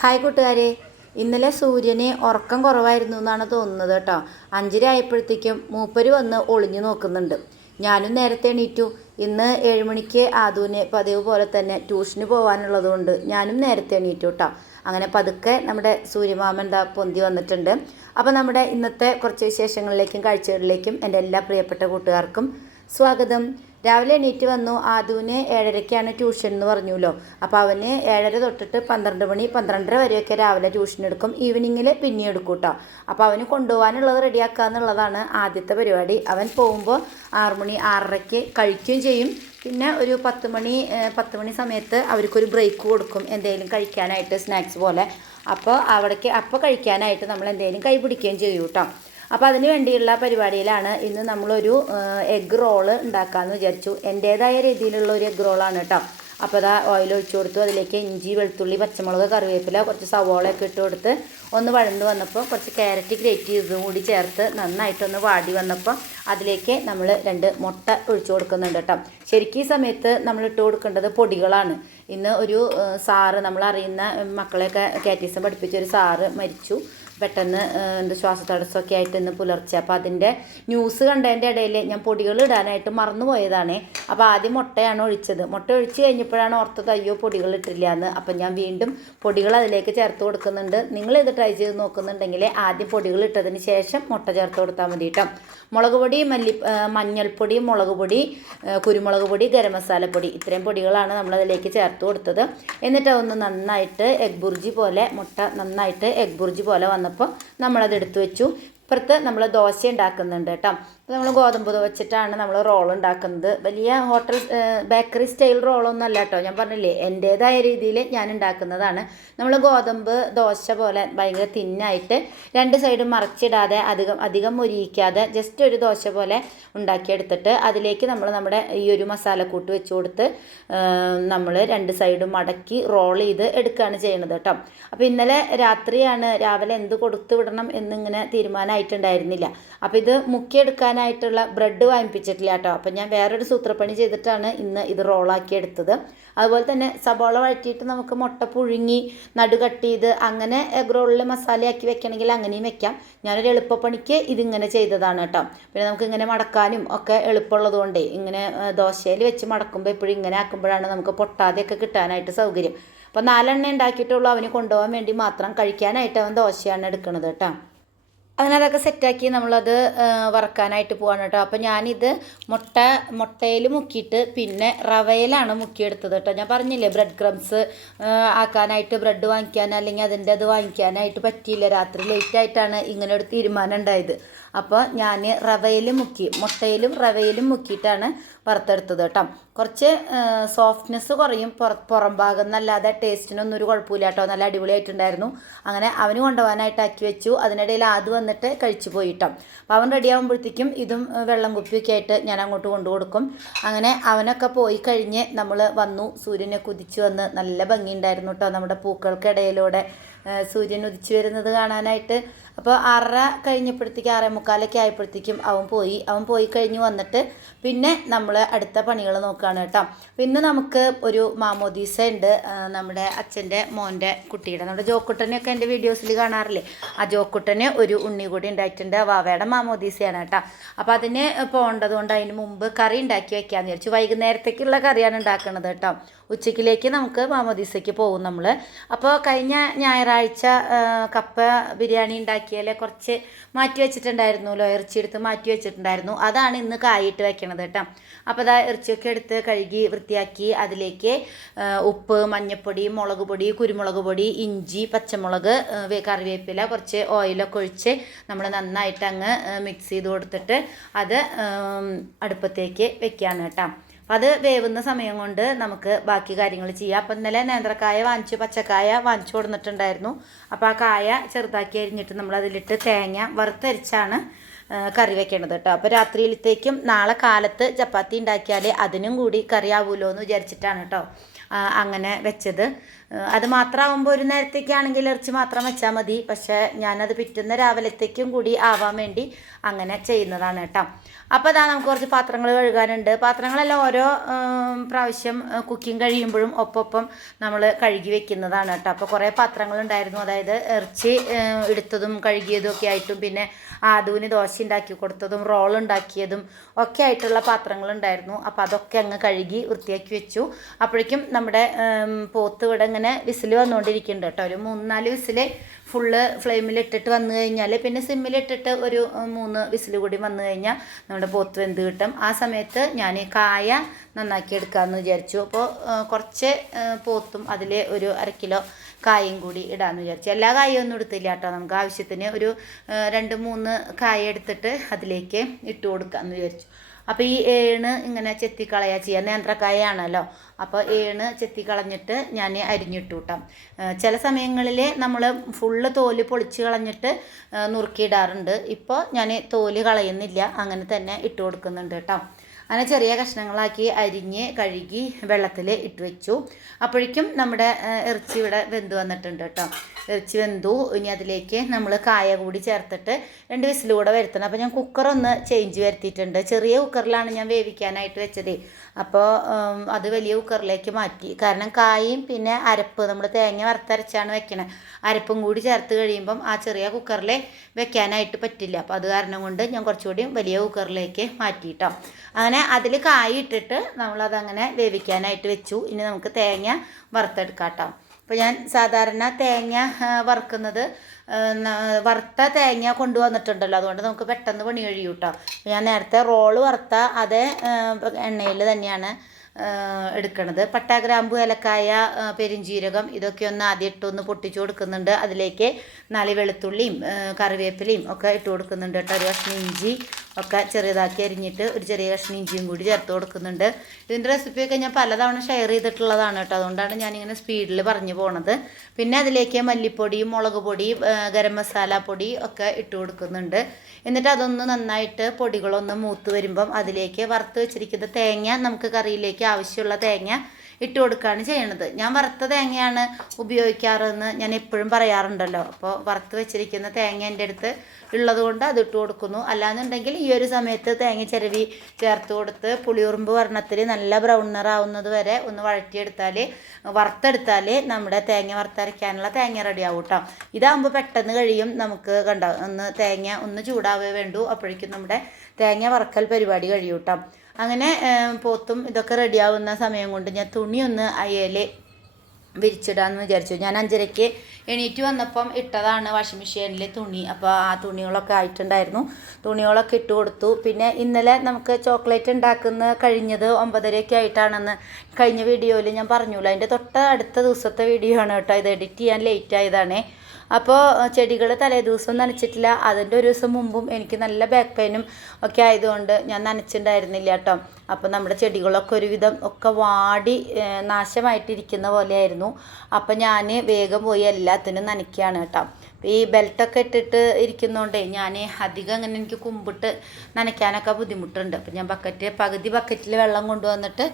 Hi കൂട്ടുകാരെ, ഇന്നലെ സൂര്യന് ഉറക്കം കുറവായിരുന്നു എന്നാണ് തോന്നുന്നത് കേട്ടോ. 5:30 ആയപ്പോഴത്തേക്കും മൂപ്പര് വന്ന് ഒളിഞ്ഞു നോക്കുന്നുണ്ട്. ഞാനും നേരത്തെ എണീറ്റു. ഇന്ന് 7 മണിക്ക് ആദൂന് പതിവ് പോലെ തന്നെ ട്യൂഷന് പോകാനുള്ളത് കൊണ്ട് ഞാനും നേരത്തെ എണീറ്റു കേട്ടോ. അങ്ങനെ പതുക്കെ നമ്മുടെ സൂര്യമാമൻ എന്താ പൊന്തി വന്നിട്ടുണ്ട്. അപ്പോൾ നമ്മുടെ ഇന്നത്തെ കുറച്ച് വിശേഷങ്ങളിലേക്കും കാഴ്ചകളിലേക്കും എൻ്റെ എല്ലാ പ്രിയപ്പെട്ട കൂട്ടുകാർക്കും സ്വാഗതം. രാവിലെ എണീറ്റ് വന്നു. ആദൂന് 7:30ക്കാണ് ട്യൂഷൻ എന്ന് പറഞ്ഞല്ലോ. അപ്പോൾ അവന് 7:30 തൊട്ടിട്ട് 12 മണി 12:30 വരെയൊക്കെ രാവിലെ ട്യൂഷൻ എടുക്കും. ഈവനിങ്ങിൽ പിന്നെ എടുക്കും കേട്ടോ. അപ്പോൾ അവന് കൊണ്ടുപോകാനുള്ളത് റെഡിയാക്കുക എന്നുള്ളതാണ് ആദ്യത്തെ പരിപാടി. അവൻ പോകുമ്പോൾ 6 മണി 6:30ക്ക് കഴിക്കുകയും ചെയ്യും. പിന്നെ ഒരു 10 മണി സമയത്ത് അവർക്കൊരു ബ്രേക്ക് കൊടുക്കും, എന്തെങ്കിലും കഴിക്കാനായിട്ട് സ്നാക്സ് പോലെ. അപ്പോൾ കഴിക്കാനായിട്ട് നമ്മൾ എന്തെങ്കിലും കൈ പിടിക്കുകയും ചെയ്യും കേട്ടോ. അപ്പോൾ അതിന് വേണ്ടിയുള്ള പരിപാടിയിലാണ്. ഇന്ന് നമ്മളൊരു എഗ്ഗ് റോള് ഉണ്ടാക്കാമെന്ന് വിചാരിച്ചു. എൻ്റേതായ രീതിയിലുള്ള ഒരു എഗ്ഗ് റോളാണ് കേട്ടോ. അപ്പോൾ അതാ ഓയിൽ ഒഴിച്ചു കൊടുത്തു. അതിലേക്ക് ഇഞ്ചി, വെളുത്തുള്ളി, പച്ചമുളക്, കറിവേപ്പില, കുറച്ച് സവോളയൊക്കെ ഇട്ട് കൊടുത്ത് ഒന്ന് വഴന്ന് വന്നപ്പോൾ കുറച്ച് ക്യാരറ്റ് ഗ്രേറ്റ് ചെയ്തതും കൂടി ചേർത്ത് നന്നായിട്ടൊന്ന് വാടി വന്നപ്പോൾ അതിലേക്ക് നമ്മൾ 2 മുട്ട ഒഴിച്ചു കൊടുക്കുന്നുണ്ട് കേട്ടോ. ശരിക്കും ഈ സമയത്ത് നമ്മൾ ഇട്ട് കൊടുക്കേണ്ടത് പൊടികളാണ്. ഇന്ന് ഒരു സാറ്, നമ്മളറിയുന്ന മക്കളെയൊക്കെ കാറ്റീസം പഠിപ്പിച്ചൊരു സാറ് മരിച്ചു പെട്ടെന്ന്. ശ്വാസതടസ്സമൊക്കെ ആയിട്ട് ഇന്ന് പുലർച്ചെ. അപ്പോൾ അതിൻ്റെ ന്യൂസ് കണ്ടതിൻ്റെ ഇടയിൽ ഞാൻ പൊടികൾ ഇടാനായിട്ട് മറന്നുപോയതാണ്. അപ്പോൾ ആദ്യം മുട്ടയാണ് ഒഴിച്ചത്. മുട്ട ഒഴിച്ച് കഴിഞ്ഞപ്പോഴാണ് ഓർത്തത് അയ്യോ പൊടികൾ ഇട്ടില്ല എന്ന്. അപ്പം ഞാൻ വീണ്ടും പൊടികൾ അതിലേക്ക് ചേർത്ത് കൊടുക്കുന്നുണ്ട്. നിങ്ങളിത് ട്രൈ ചെയ്ത് നോക്കുന്നുണ്ടെങ്കിൽ ആദ്യം പൊടികൾ ഇട്ടതിന് ശേഷം മുട്ട ചേർത്ത് കൊടുത്താൽ മതി കേട്ടോ. മുളക് പൊടി, മഞ്ഞൾപ്പൊടി, മുളക് പൊടി, കുരുമുളക് പൊടി, ഗരം മസാലപ്പൊടി, ഇത്രയും പൊടികളാണ് നമ്മളതിലേക്ക് ചേർത്ത് കൊടുത്തത്. എന്നിട്ട് ഒന്ന് നന്നായിട്ട് എഗ് ബുർജി പോലെ, മുട്ട നന്നായിട്ട് എഗ് ബുർജി പോലെ വന്നപ്പോൾ നമ്മളത് എടുത്തു വെച്ചു. ഇപ്പുറത്ത് നമ്മൾ ദോശ ഉണ്ടാക്കുന്നുണ്ട് കേട്ടോ. നമ്മൾ ഗോതമ്പ് വെച്ചിട്ടാണ് നമ്മൾ റോൾ ഉണ്ടാക്കുന്നത്. വലിയ ഹോട്ടൽ ബേക്കറി സ്റ്റൈൽ റോളൊന്നും അല്ല കേട്ടോ. ഞാൻ പറഞ്ഞില്ലേ, എൻ്റേതായ രീതിയിൽ ഞാൻ ഉണ്ടാക്കുന്നതാണ്. നമ്മൾ ഗോതമ്പ് ദോശ പോലെ ഭയങ്കര തിന്നായിട്ട് 2 സൈഡും മറിച്ചിടാതെ അധികം മൊരിയിക്കാതെ ജസ്റ്റ് ഒരു ദോശ പോലെ ഉണ്ടാക്കിയെടുത്തിട്ട് അതിലേക്ക് നമ്മൾ നമ്മുടെ ഈ ഒരു മസാലക്കൂട്ട് വെച്ച് കൊടുത്ത് നമ്മൾ 2 സൈഡും മടക്കി റോൾ ചെയ്ത് എടുക്കുകയാണ് ചെയ്യുന്നത് കേട്ടോ. അപ്പോൾ ഇന്നലെ രാത്രിയാണ്, രാവിലെ എന്ത് കൊടുത്തു വിടണം എന്നിങ്ങനെ തീരുമാനമായിട്ടുണ്ടായിരുന്നില്ല. അപ്പോൾ ഇത് മുക്കിയെടുക്കാനായിട്ടുള്ള ബ്രെഡ് വാങ്ങിപ്പിച്ചിട്ടില്ല കേട്ടോ. അപ്പോൾ ഞാൻ വേറൊരു സൂത്രപ്പണി ചെയ്തിട്ടാണ് ഇന്ന് ഇത് റോളാക്കി എടുത്തത്. അതുപോലെ തന്നെ സബോള വഴറ്റിയിട്ട് നമുക്ക് മുട്ട പുഴുങ്ങി നടു കട്ട് ചെയ്ത് അങ്ങനെ എഗ് റോളിൽ മസാലയാക്കി വെക്കണമെങ്കിൽ അങ്ങനെയും വെക്കാം. ഞാനൊരു എളുപ്പപ്പണിക്ക് ഇതിങ്ങനെ ചെയ്തതാണ് കേട്ടോ. പിന്നെ നമുക്ക് ഇങ്ങനെ മടക്കാനും ഒക്കെ എളുപ്പമുള്ളത് കൊണ്ടേ ഇങ്ങനെ ദോശയിൽ വെച്ച് മടക്കുമ്പോൾ എപ്പോഴും ഇങ്ങനെ ആക്കുമ്പോഴാണ് നമുക്ക് പൊട്ടാതെയൊക്കെ കിട്ടാനായിട്ട് സൗകര്യം. അപ്പോൾ 4 എണ്ണ ഉണ്ടാക്കിയിട്ടുള്ളൂ അവന് കൊണ്ടുപോകാൻ വേണ്ടി മാത്രം. കഴിക്കാനായിട്ട് അവൻ ദോശയാണ് എടുക്കുന്നത് കേട്ടോ. അങ്ങനെ അതൊക്കെ സെറ്റാക്കി നമ്മളത് വറക്കാനായിട്ട് പോവാണ് കേട്ടോ. അപ്പോൾ ഞാനിത് മുട്ടയിൽ മുക്കിയിട്ട് പിന്നെ റവയിലാണ് മുക്കിയെടുത്തത് കേട്ടോ. ഞാൻ പറഞ്ഞില്ലേ, ബ്രെഡ് ക്രംസ് ആക്കാനായിട്ട് ബ്രെഡ് വാങ്ങിക്കാൻ അല്ലെങ്കിൽ അതിൻ്റെ അത് വാങ്ങിക്കാനായിട്ട് പറ്റിയില്ല. രാത്രി ലേറ്റായിട്ടാണ് ഇങ്ങനെ ഒരു തീരുമാനം ഉണ്ടായത്. അപ്പോൾ ഞാൻ മുട്ടയിലും റവയിലും മുക്കിയിട്ടാണ് വറുത്തെടുത്തത് കേട്ടോ. കുറച്ച് സോഫ്റ്റ്നെസ് കുറയും പുറം ഭാഗം എന്നല്ലാതെ ടേസ്റ്റിനൊന്നും ഒരു കുഴപ്പമില്ല കേട്ടോ. നല്ല അടിപൊളിയായിട്ടുണ്ടായിരുന്നു. അങ്ങനെ അവന് കൊണ്ടുപോകാനായിട്ട് ആക്കി വെച്ചു. അതിനിടയിൽ അത് വന്നിട്ട് കഴിച്ചു പോയിട്ടോ. അപ്പോൾ അവൻ റെഡിയാകുമ്പോഴത്തേക്കും ഇതും വെള്ളം കുപ്പിയൊക്കെ ആയിട്ട് ഞാൻ അങ്ങോട്ട് കൊണ്ടു കൊടുക്കും. അങ്ങനെ അവനൊക്കെ പോയി കഴിഞ്ഞ് നമ്മൾ വന്നു. സൂര്യനെ കുതിച്ച് വന്ന് നല്ല ഭംഗിയുണ്ടായിരുന്നു കേട്ടോ. നമ്മുടെ പൂക്കൾക്കിടയിലൂടെ സൂര്യൻ ഉദിച്ചു വരുന്നത് കാണാനായിട്ട്. അപ്പോൾ 6:30 കഴിഞ്ഞപ്പോഴത്തേക്കും 6:45 ആയപ്പോഴത്തേക്കും അവൻ പോയി കഴിഞ്ഞ് വന്നിട്ട് പിന്നെ നമ്മൾ അടുത്ത പണികൾ നോക്കുകയാണ് കേട്ടോ. പിന്നെ നമുക്ക് ഒരു മാമോദീസ ഉണ്ട്. നമ്മുടെ അച്ഛൻ്റെ മോൻ്റെ കുട്ടിയുടെ, നമ്മുടെ ജോക്കുട്ടനെയൊക്കെ എൻ്റെ വീഡിയോസിൽ കാണാറില്ലേ, ആ ജോക്കുട്ടന് ഒരു ഉണ്ണി കൂടി ഉണ്ടായിട്ടുണ്ട്. വാവയുടെ മാമോദീസയാണ് കേട്ടോ. അപ്പോൾ അതിന് പോകേണ്ടത് കൊണ്ട് അതിന് മുമ്പ് കറി ഉണ്ടാക്കി വെക്കാമെന്ന് വിചാരിച്ചു. വൈകുന്നേരത്തേക്കുള്ള കറിയാണ് ഉണ്ടാക്കുന്നത് കേട്ടോ. ഉച്ചയ്ക്കിലേക്ക് നമുക്ക് മാമോദീസയ്ക്ക് പോകും നമ്മൾ. അപ്പോൾ കഴിഞ്ഞ ഞായറാഴ്ച കപ്പ ബിരിയാണി ഉണ്ടാക്കിയാൽ കുറച്ച് മാറ്റി വെച്ചിട്ടുണ്ടായിരുന്നല്ലോ, ഇറച്ചിയെടുത്ത് മാറ്റി വെച്ചിട്ടുണ്ടായിരുന്നു. അതാണ് ഇന്ന് കായിട്ട് വെക്കണത് കേട്ടോ. അപ്പോൾ അതാ ഇറച്ചിയൊക്കെ എടുത്ത് കഴുകി വൃത്തിയാക്കി അതിലേക്ക് ഉപ്പ്, മഞ്ഞൾപ്പൊടി, മുളക് പൊടി, കുരുമുളക് പൊടി, ഇഞ്ചി, പച്ചമുളക്, കറിവേപ്പില, കുറച്ച് ഓയിലൊക്കെ ഒഴിച്ച് നമ്മൾ നന്നായിട്ട് അങ്ങ് മിക്സ് ചെയ്ത് കൊടുത്തിട്ട് അത് അടുപ്പത്തേക്ക് വെക്കുകയാണ് കേട്ടോ. അത് വേവുന്ന സമയം കൊണ്ട് നമുക്ക് ബാക്കി കാര്യങ്ങൾ ചെയ്യാം. അപ്പം ഇന്നലെ നേന്ത്രക്കായ പച്ചക്കായ വാങ്ങിച്ചു കൊടുത്തിട്ടുണ്ടായിരുന്നു. അപ്പോൾ ആ കായ ചെറുതാക്കി അരിഞ്ഞിട്ട് നമ്മൾ അതിലിട്ട് തേങ്ങ വറുത്തരിച്ചാണ് കറി വെക്കേണ്ടത് കേട്ടോ. അപ്പോൾ രാത്രിയിലത്തേക്കും നാളെ കാലത്ത് ചപ്പാത്തി ഉണ്ടാക്കിയാൽ അതിനും കൂടി കറി ആവുമല്ലോ എന്ന് വിചാരിച്ചിട്ടാണ് കേട്ടോ അങ്ങനെ വെച്ചത്. അത് മാത്രമാകുമ്പോൾ ഒരു നേരത്തേക്കാണെങ്കിൽ ഇറച്ചി മാത്രം വെച്ചാൽ മതി. പക്ഷേ ഞാനത് പിറ്റുന്ന രാവിലത്തേക്കും കൂടി ആവാൻ വേണ്ടി അങ്ങനെ ചെയ്യുന്നതാണ് കേട്ടോ. അപ്പോൾ അതാ നമുക്ക് കുറച്ച് പാത്രങ്ങൾ കഴുകാനുണ്ട്. പാത്രങ്ങളെല്ലാം ഓരോ പ്രാവശ്യം കുക്കിംഗ് കഴിയുമ്പോഴും ഒപ്പം നമ്മൾ കഴുകി വെക്കുന്നതാണ് കേട്ടോ. അപ്പോൾ കുറേ പാത്രങ്ങളുണ്ടായിരുന്നു. അതായത് ഇറച്ചി എടുത്തതും കഴുകിയതും ഒക്കെ ആയിട്ടും പിന്നെ ആദൂന് ദോശ ഉണ്ടാക്കി കൊടുത്തതും റോൾ ഉണ്ടാക്കിയതും ഒക്കെ ആയിട്ടുള്ള പാത്രങ്ങളുണ്ടായിരുന്നു. അപ്പോൾ അതൊക്കെ അങ്ങ് കഴുകി വൃത്തിയാക്കി വെച്ചു. അപ്പോഴേക്കും നമ്മുടെ പോത്ത് ഇവിടെ ഇങ്ങനെ വിസിൽ വന്നുകൊണ്ടിരിക്കുന്നുണ്ട് കേട്ടോ. ഒരു 3-4 വിസിൽ ഫുള്ള് ഫ്ലെയിമിലിട്ടിട്ട് വന്നു കഴിഞ്ഞാൽ പിന്നെ സിമ്മിലിട്ടിട്ട് ഒരു 3 വിസിൽ കൂടി വന്നു കഴിഞ്ഞാൽ നമ്മുടെ പോത്ത് വെന്ത് കിട്ടും. ആ സമയത്ത് ഞാൻ കായ നന്നാക്കി എടുക്കാമെന്ന് വിചാരിച്ചു. അപ്പോൾ കുറച്ച് പോത്തും അതിൽ ഒരു 1/2 കിലോ കായും കൂടി ഇടാമെന്ന് വിചാരിച്ചു. എല്ലാ കായും ഒന്നും എടുത്തില്ല കേട്ടോ. നമുക്ക് ആവശ്യത്തിന് ഒരു 2-3 കായ എടുത്തിട്ട് അതിലേക്ക് ഇട്ട് കൊടുക്കാമെന്ന് വിചാരിച്ചു. അപ്പോൾ ഈ ഏണ് ഇങ്ങനെ ചെത്തിക്കളയുക ചെയ്യുക. നേന്ത്രക്കായാണല്ലോ. അപ്പോൾ ഏണ് ചെത്തിക്കളഞ്ഞിട്ട് ഞാൻ അരിഞ്ഞിട്ട് കൂട്ടാം. ചില സമയങ്ങളിൽ നമ്മൾ ഫുള്ള് തോല് പൊളിച്ച് കളഞ്ഞിട്ട് നുറുക്കിയിടാറുണ്ട്. ഇപ്പോൾ ഞാൻ തോല് കളയുന്നില്ല, അങ്ങനെ തന്നെ ഇട്ട് കൊടുക്കുന്നുണ്ട് കേട്ടോ. അങ്ങനെ ചെറിയ കഷ്ണങ്ങളാക്കി അരിഞ്ഞ് കഴുകി വെള്ളത്തിൽ ഇട്ട് വെച്ചു. അപ്പോഴേക്കും നമ്മുടെ ഇറച്ചി ഇവിടെ വെന്ത് വന്നിട്ടുണ്ട് കേട്ടോ. ഇറച്ചി വെന്തു. ഇനി അതിലേക്ക് നമ്മൾ കായ കൂടി ചേർത്തിട്ട് 2 വിസിൽ കൂടെ വരുത്തണം. അപ്പോൾ ഞാൻ കുക്കറൊന്ന് ചേഞ്ച് വരുത്തിയിട്ടുണ്ട്. ചെറിയ കുക്കറിലാണ് ഞാൻ വേവിക്കാനായിട്ട് വെച്ചത്. അപ്പോൾ അത് വലിയ കുക്കറിലേക്ക് മാറ്റി. കാരണം കായും പിന്നെ അരപ്പ് നമ്മൾ തേങ്ങ വറുത്തരച്ചാണ് വെക്കണത്. അരപ്പും കൂടി ചേർത്ത് കഴിയുമ്പം ആ ചെറിയ കുക്കറിൽ വെക്കാനായിട്ട് പറ്റില്ല. അപ്പോൾ അത് കാരണം കൊണ്ട് ഞാൻ കുറച്ചുകൂടി വലിയ കുക്കറിലേക്ക് മാറ്റിയിട്ടോ. അങ്ങനെ അതിൽ കായ ഇട്ടിട്ട് നമ്മളതങ്ങനെ വേവിക്കാനായിട്ട് വെച്ചു. ഇനി നമുക്ക് തേങ്ങ വറുത്തെടുക്കാം കേട്ടോ. അപ്പോൾ ഞാൻ സാധാരണ തേങ്ങ വറുക്കുന്നത് വറുത്ത തേങ്ങ കൊണ്ടുവന്നിട്ടുണ്ടല്ലോ, അതുകൊണ്ട് നമുക്ക് പെട്ടെന്ന് പണി കഴിയും കേട്ടോ. ഞാൻ നേരത്തെ റോള് വറുത്ത അതേ എണ്ണയിൽ തന്നെയാണ് എടുക്കണത്. പട്ട, ഗ്രാമ്പു, ഏലക്കായ, പെരിഞ്ചീരകം ഇതൊക്കെ ഒന്ന് ആദ്യം ഇട്ടൊന്ന് പൊട്ടിച്ചു കൊടുക്കുന്നുണ്ട്. അതിലേക്ക് 4 വെളുത്തുള്ളിയും കറിവേപ്പിലയും ഒക്കെ ഇട്ട് കൊടുക്കുന്നുണ്ട് കേട്ടോ. ഒരു കഷ്ണം ഇഞ്ചി ഒക്കെ ചെറിയതാക്കി അരിഞ്ഞിട്ട് ഒരു ചെറിയ കഷ്ണം ഇഞ്ചിയും കൂടി ചേർത്ത് കൊടുക്കുന്നുണ്ട്. ഇതിൻ്റെ റെസിപ്പിയൊക്കെ ഞാൻ പലതവണ ഷെയർ ചെയ്തിട്ടുള്ളതാണ് കേട്ടോ. അതുകൊണ്ടാണ് ഞാനിങ്ങനെ സ്പീഡിൽ പറഞ്ഞു പോണത്. പിന്നെ അതിലേക്ക് മല്ലിപ്പൊടി, മുളക് പൊടി, ഗരം മസാല പൊടി ഒക്കെ ഇട്ട് കൊടുക്കുന്നുണ്ട്. എന്നിട്ട് അതൊന്ന് നന്നായിട്ട് പൊടികളൊന്ന് മൂത്ത് വരുമ്പം അതിലേക്ക് വറുത്ത് വെച്ചിരിക്കുന്ന തേങ്ങ, നമുക്ക് കറിയിലേക്ക് ആവശ്യമുള്ള തേങ്ങ ഇട്ട് കൊടുക്കുകയാണ് ചെയ്യണത്. ഞാൻ വറുത്ത തേങ്ങയാണ് ഉപയോഗിക്കാറെന്ന് ഞാൻ എപ്പോഴും പറയാറുണ്ടല്ലോ. അപ്പോൾ വറുത്ത് വെച്ചിരിക്കുന്ന തേങ്ങ എൻ്റെ അടുത്ത് ഉള്ളത് കൊണ്ട് അത് ഇട്ട് കൊടുക്കുന്നു. അല്ലാന്നുണ്ടെങ്കിൽ ഈ ഒരു സമയത്ത് തേങ്ങ ചിരവി ചേർത്ത് കൊടുത്ത് പുളിയുറുമ്പ് വർണ്ണത്തിൽ നല്ല ബ്രൗൺ നിറാവുന്നത് വരെ ഒന്ന് വറുത്തെടുത്താൽ നമ്മുടെ തേങ്ങ വറുത്തരയ്ക്കാനുള്ള തേങ്ങ റെഡിയാവും കേട്ടോ. ഇതാകുമ്പോൾ പെട്ടെന്ന് കഴിയും. നമുക്ക് കണ്ടോ, തേങ്ങ ഒന്ന് ചൂടാവേ വേണ്ടൂ. അപ്പോഴേക്കും നമ്മുടെ തേങ്ങ വറക്കൽ പരിപാടി കഴിയും കേട്ടോ. അങ്ങനെ പോത്തും ഇതൊക്കെ റെഡിയാവുന്ന സമയം കൊണ്ട് ഞാൻ തുണിയൊന്ന് അയൽ വിരിച്ചിടാമെന്ന് വിചാരിച്ചു. ഞാൻ 5:30 എണീറ്റ് വന്നപ്പം ഇട്ടതാണ് വാഷിംഗ് മെഷീനിൽ തുണി. അപ്പോൾ ആ തുണികളൊക്കെ ആയിട്ടുണ്ടായിരുന്നു. തുണികളൊക്കെ ഇട്ട് കൊടുത്തു. പിന്നെ ഇന്നലെ നമുക്ക് ചോക്ലേറ്റ് കഴിഞ്ഞത് 9:30 ആയിട്ടാണെന്ന് കഴിഞ്ഞ വീഡിയോയിൽ ഞാൻ പറഞ്ഞുള്ളൂ. അതിൻ്റെ അടുത്ത ദിവസത്തെ വീഡിയോ ആണ് കേട്ടോ. ഇത് എഡിറ്റ് ചെയ്യാൻ ലേറ്റ് ആയതാണേ. അപ്പോൾ ചെടികൾ തലേ ദിവസം നനച്ചിട്ടില്ല. അതിൻ്റെ ഒരു ദിവസം മുമ്പും എനിക്ക് നല്ല ബാക്ക് പെയിനും ഒക്കെ ആയതുകൊണ്ട് ഞാൻ നനച്ചിട്ടുണ്ടായിരുന്നില്ല കേട്ടോ. അപ്പോൾ നമ്മുടെ ചെടികളൊക്കെ ഒരുവിധം ഒക്കെ വാടി നാശമായിട്ടിരിക്കുന്ന പോലെയായിരുന്നു. അപ്പോൾ ഞാൻ വേഗം പോയി എല്ലാത്തിനും നനയ്ക്കുകയാണ് കേട്ടോ. ഈ ബെൽറ്റൊക്കെ ഇട്ടിട്ട് ഇരിക്കുന്നതുകൊണ്ടേ ഞാൻ അധികം അങ്ങനെ എനിക്ക് കുമ്പിട്ട് നനയ്ക്കാനൊക്കെ ബുദ്ധിമുട്ടുണ്ട്. അപ്പോൾ ഞാൻ പകുതി ബക്കറ്റിൽ വെള്ളം കൊണ്ടുവന്നിട്ട്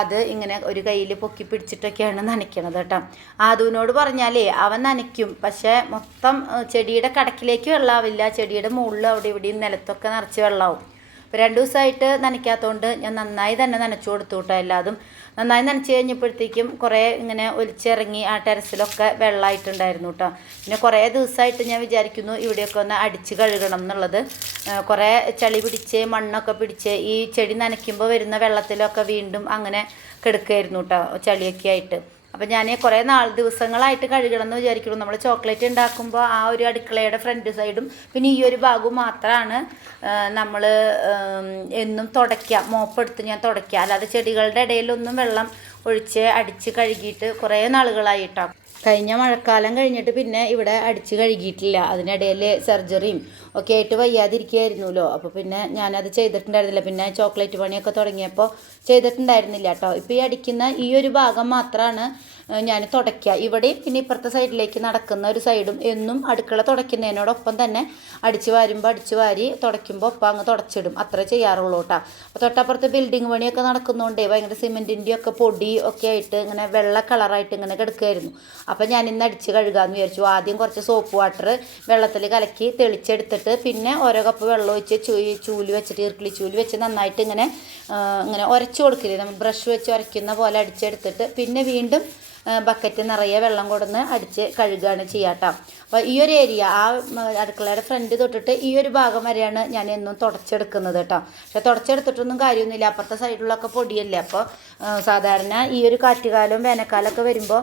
അത് ഇങ്ങനെ ഒരു കയ്യിൽ പൊക്കി പിടിച്ചിട്ടൊക്കെയാണ് നനയ്ക്കണത് കേട്ടോ. ആദൂനോട് പറഞ്ഞാലേ അവൻ നനയ്ക്കും. പക്ഷേ മൊത്തം ചെടിയുടെ കടക്കിലേക്ക് വെള്ളമാവില്ല. ചെടിയുടെ മുകളിൽ അവിടെ ഇവിടെയും നിലത്തൊക്കെ നിറച്ച് വെള്ളമാവും. ഇപ്പോൾ 2 ദിവസമായിട്ട് നനയ്ക്കാത്തതുകൊണ്ട് ഞാൻ നന്നായി തന്നെ നനച്ചു കൊടുത്തു കേട്ടോ. എല്ലാതും നന്നായി നനച്ച് കഴിഞ്ഞപ്പോഴത്തേക്കും കുറേ ഇങ്ങനെ ഒലിച്ചിറങ്ങി ആ ടെറസിലൊക്കെ വെള്ളമായിട്ടുണ്ടായിരുന്നു കേട്ടോ. പിന്നെ കുറേ ദിവസമായിട്ട് ഞാൻ വിചാരിക്കുന്നു ഇവിടെയൊക്കെ ഒന്ന് അടിച്ച് കഴുകണം എന്നുള്ളത്. കുറേ ചളി പിടിച്ച് മണ്ണൊക്കെ പിടിച്ച് ഈ ചെടി നനയ്ക്കുമ്പോൾ വരുന്ന വെള്ളത്തിലൊക്കെ വീണ്ടും അങ്ങനെ കിടക്കുമായിരുന്നു കേട്ടോ, ചളിയൊക്കെ ആയിട്ട്. അപ്പം ഞാൻ കുറേ ദിവസങ്ങളായിട്ട് കഴുകണം എന്ന് വിചാരിക്കുന്നു. നമ്മൾ ചോക്ലേറ്റ് ഉണ്ടാക്കുമ്പോൾ ആ ഒരു അടുക്കളയുടെ ഫ്രണ്ട് സൈഡും പിന്നെ ഈ ഒരു ഭാഗവും മാത്രമാണ് നമ്മൾ എന്നും തുടയ്ക്കുക. മോപ്പെടുത്ത് ഞാൻ തുടയ്ക്കുക. അല്ലാതെ ചെടികളുടെ ഇടയിലൊന്നും വെള്ളം ഒഴിച്ച് അടിച്ച് കഴുകിയിട്ട് കുറേ നാളുകളായിട്ടോ. കഴിഞ്ഞ മഴക്കാലം കഴിഞ്ഞിട്ട് പിന്നെ ഇവിടെ അടിച്ച് കഴുകിയിട്ടില്ല. അതിനിടയിൽ സർജറിയും ഒക്കെ ആയിട്ട് വയ്യാതിരിക്കുകയായിരുന്നല്ലോ. അപ്പോൾ പിന്നെ ഞാനത് ചെയ്തിട്ടുണ്ടായിരുന്നില്ല. പിന്നെ ചോക്ലേറ്റ് പണിയൊക്കെ തുടങ്ങിയപ്പോൾ ചെയ്തിട്ടുണ്ടായിരുന്നില്ല കേട്ടോ. ഇപ്പോൾ ഈ അടിക്കുന്ന ഈ ഒരു ഭാഗം മാത്രമാണ് ഞാൻ തുടയ്ക്കുക. ഇവിടെയും പിന്നെ ഇപ്പുറത്തെ സൈഡിലേക്ക് നടക്കുന്ന ഒരു സൈഡും എന്നും അടുക്കള തുടയ്ക്കുന്നതിനോടൊപ്പം തന്നെ അടിച്ച് വാരി തുടയ്ക്കുമ്പോൾ ഒപ്പം അങ്ങ് തുടച്ചിടും. അത്ര ചെയ്യാറുള്ളൂ കേട്ടോ. അപ്പോൾ തൊട്ടപ്പുറത്ത് ബിൽഡിംഗ് പണിയൊക്കെ നടക്കുന്നതുകൊണ്ടേ ഭയങ്കര സിമെൻറ്റിൻ്റെ ഒക്കെ പൊടി ഒക്കെ ആയിട്ട് ഇങ്ങനെ വെള്ള കളറായിട്ട് ഇങ്ങനെ കിടക്കുമായിരുന്നു. അപ്പോൾ ഞാൻ ഇന്ന് അടിച്ച് കഴുകാമെന്ന് വിചാരിച്ചു. ആദ്യം കുറച്ച് സോപ്പ് വാട്ടർ വെള്ളത്തിൽ കലക്കി തെളിച്ചെടുത്തിട്ട് പിന്നെ ഓരോ കപ്പ് വെള്ളം ഒഴിച്ച് ചൂല് വെച്ചിട്ട് ഇർക്കിളി ചൂല് വെച്ച് നന്നായിട്ട് ഇങ്ങനെ ഉരച്ച് കൊടുക്കില്ലേ, നമ്മൾ ബ്രഷ് വെച്ച് ഉരയ്ക്കുന്ന പോലെ അടിച്ചെടുത്തിട്ട് പിന്നെ വീണ്ടും ബക്കറ്റ് നിറയെ വെള്ളം കൊടുന്ന് അടിച്ച് കഴുകുകയാണ് ചെയ്യാട്ടോ. അപ്പോൾ ഈ ഒരു ഏരിയ ആ അടുക്കളയുടെ ഫ്രണ്ട് തൊട്ടിട്ട് ഈ ഒരു ഭാഗം വരെയാണ് ഞാൻ എന്നും തുടച്ചെടുക്കുന്നത് കേട്ടോ. പക്ഷേ തുടച്ചെടുത്തിട്ടൊന്നും കാര്യമൊന്നുമില്ല, അപ്പുറത്തെ സൈഡിലൊക്കെ പൊടിയല്ലേ. അപ്പോൾ സാധാരണ ഈ ഒരു കാറ്റുകാലവും വേനൽക്കാലമൊക്കെ വരുമ്പോൾ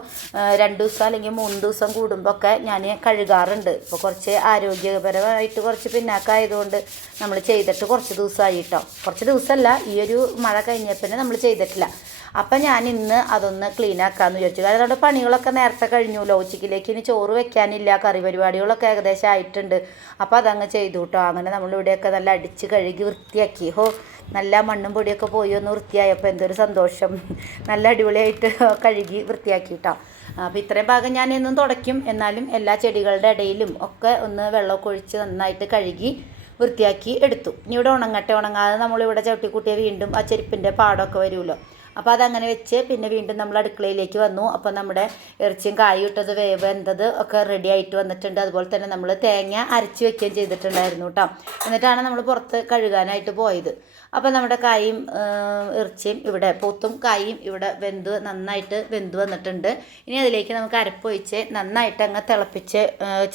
2 ദിവസം അല്ലെങ്കിൽ 3 ദിവസം കൂടുമ്പോൾ ഒക്കെ ഞാൻ കഴുകാറുണ്ട്. ഇപ്പോൾ കുറച്ച് ആരോഗ്യപരമായിട്ട് കുറച്ച് പിന്നാക്കമായതുകൊണ്ട് നമ്മൾ ചെയ്തിട്ട് കുറച്ച് ദിവസമായി കേട്ടോ. കുറച്ച് ദിവസമല്ല, ഈ ഒരു മഴ കഴിഞ്ഞപ്പോൾ നമ്മൾ ചെയ്തിട്ടില്ല. അപ്പം ഞാൻ ഇന്ന് അതൊന്ന് ക്ലീൻ ആക്കാമെന്ന് വിചാരിച്ചു. കാരണം നമ്മുടെ പണികളൊക്കെ നേരത്തെ കഴിഞ്ഞല്ലോ. ഉച്ചയ്ക്കിലേക്ക് ഇനി ചോറ് വെക്കാനില്ല, കറി പരിപാടികളൊക്കെ ഏകദേശം ആയിട്ടുണ്ട്. അപ്പോൾ അതങ്ങ് ചെയ്തു കേട്ടോ. അങ്ങനെ നമ്മളിവിടെയൊക്കെ നല്ല അടിച്ച് കഴുകി വൃത്തിയാക്കി. നല്ല മണ്ണും പൊടിയൊക്കെ പോയി ഒന്ന് വൃത്തിയായപ്പോൾ എന്തൊരു സന്തോഷം. നല്ല അടിപൊളിയായിട്ട് കഴുകി വൃത്തിയാക്കി കേട്ടോ. അപ്പോൾ ഇത്രയും ഭാഗം ഞാൻ എന്നും തുടയ്ക്കും. എന്നാലും എല്ലാ ചെടികളുടെ ഇടയിലും ഒക്കെ ഒന്ന് വെള്ളമൊക്കെ ഒഴിച്ച് നന്നായിട്ട് കഴുകി വൃത്തിയാക്കി എടുത്തു. ഇനി ഇവിടെ ഉണങ്ങാതെ നമ്മളിവിടെ ചവിട്ടിക്കൂട്ടിയാൽ വീണ്ടും ആ ചെരുപ്പിൻ്റെ പാടമൊക്കെ വരുമല്ലോ. അപ്പോൾ അതങ്ങനെ വെച്ച് പിന്നെ വീണ്ടും നമ്മൾ അടുക്കളയിലേക്ക് വന്നു. അപ്പോൾ നമ്മുടെ ഇറച്ചിയും കായും ഇട്ടത് വെന്തത് ഒക്കെ റെഡി ആയിട്ട് വന്നിട്ടുണ്ട്. അതുപോലെ തന്നെ നമ്മൾ തേങ്ങ അരച്ച് വെക്കുകയും ചെയ്തിട്ടുണ്ടായിരുന്നു കേട്ടോ. എന്നിട്ടാണ് നമ്മൾ പുറത്ത് കഴുകാനായിട്ട് പോയത്. അപ്പോൾ നമ്മുടെ കായും ഇറച്ചിയും ഇവിടെ പോത്തും കായും ഇവിടെ നന്നായിട്ട് വെന്ത് വന്നിട്ടുണ്ട്. ഇനി അതിലേക്ക് നമുക്ക് അരപ്പൊഴിച്ച് നന്നായിട്ട് അങ്ങ് തിളപ്പിച്ച്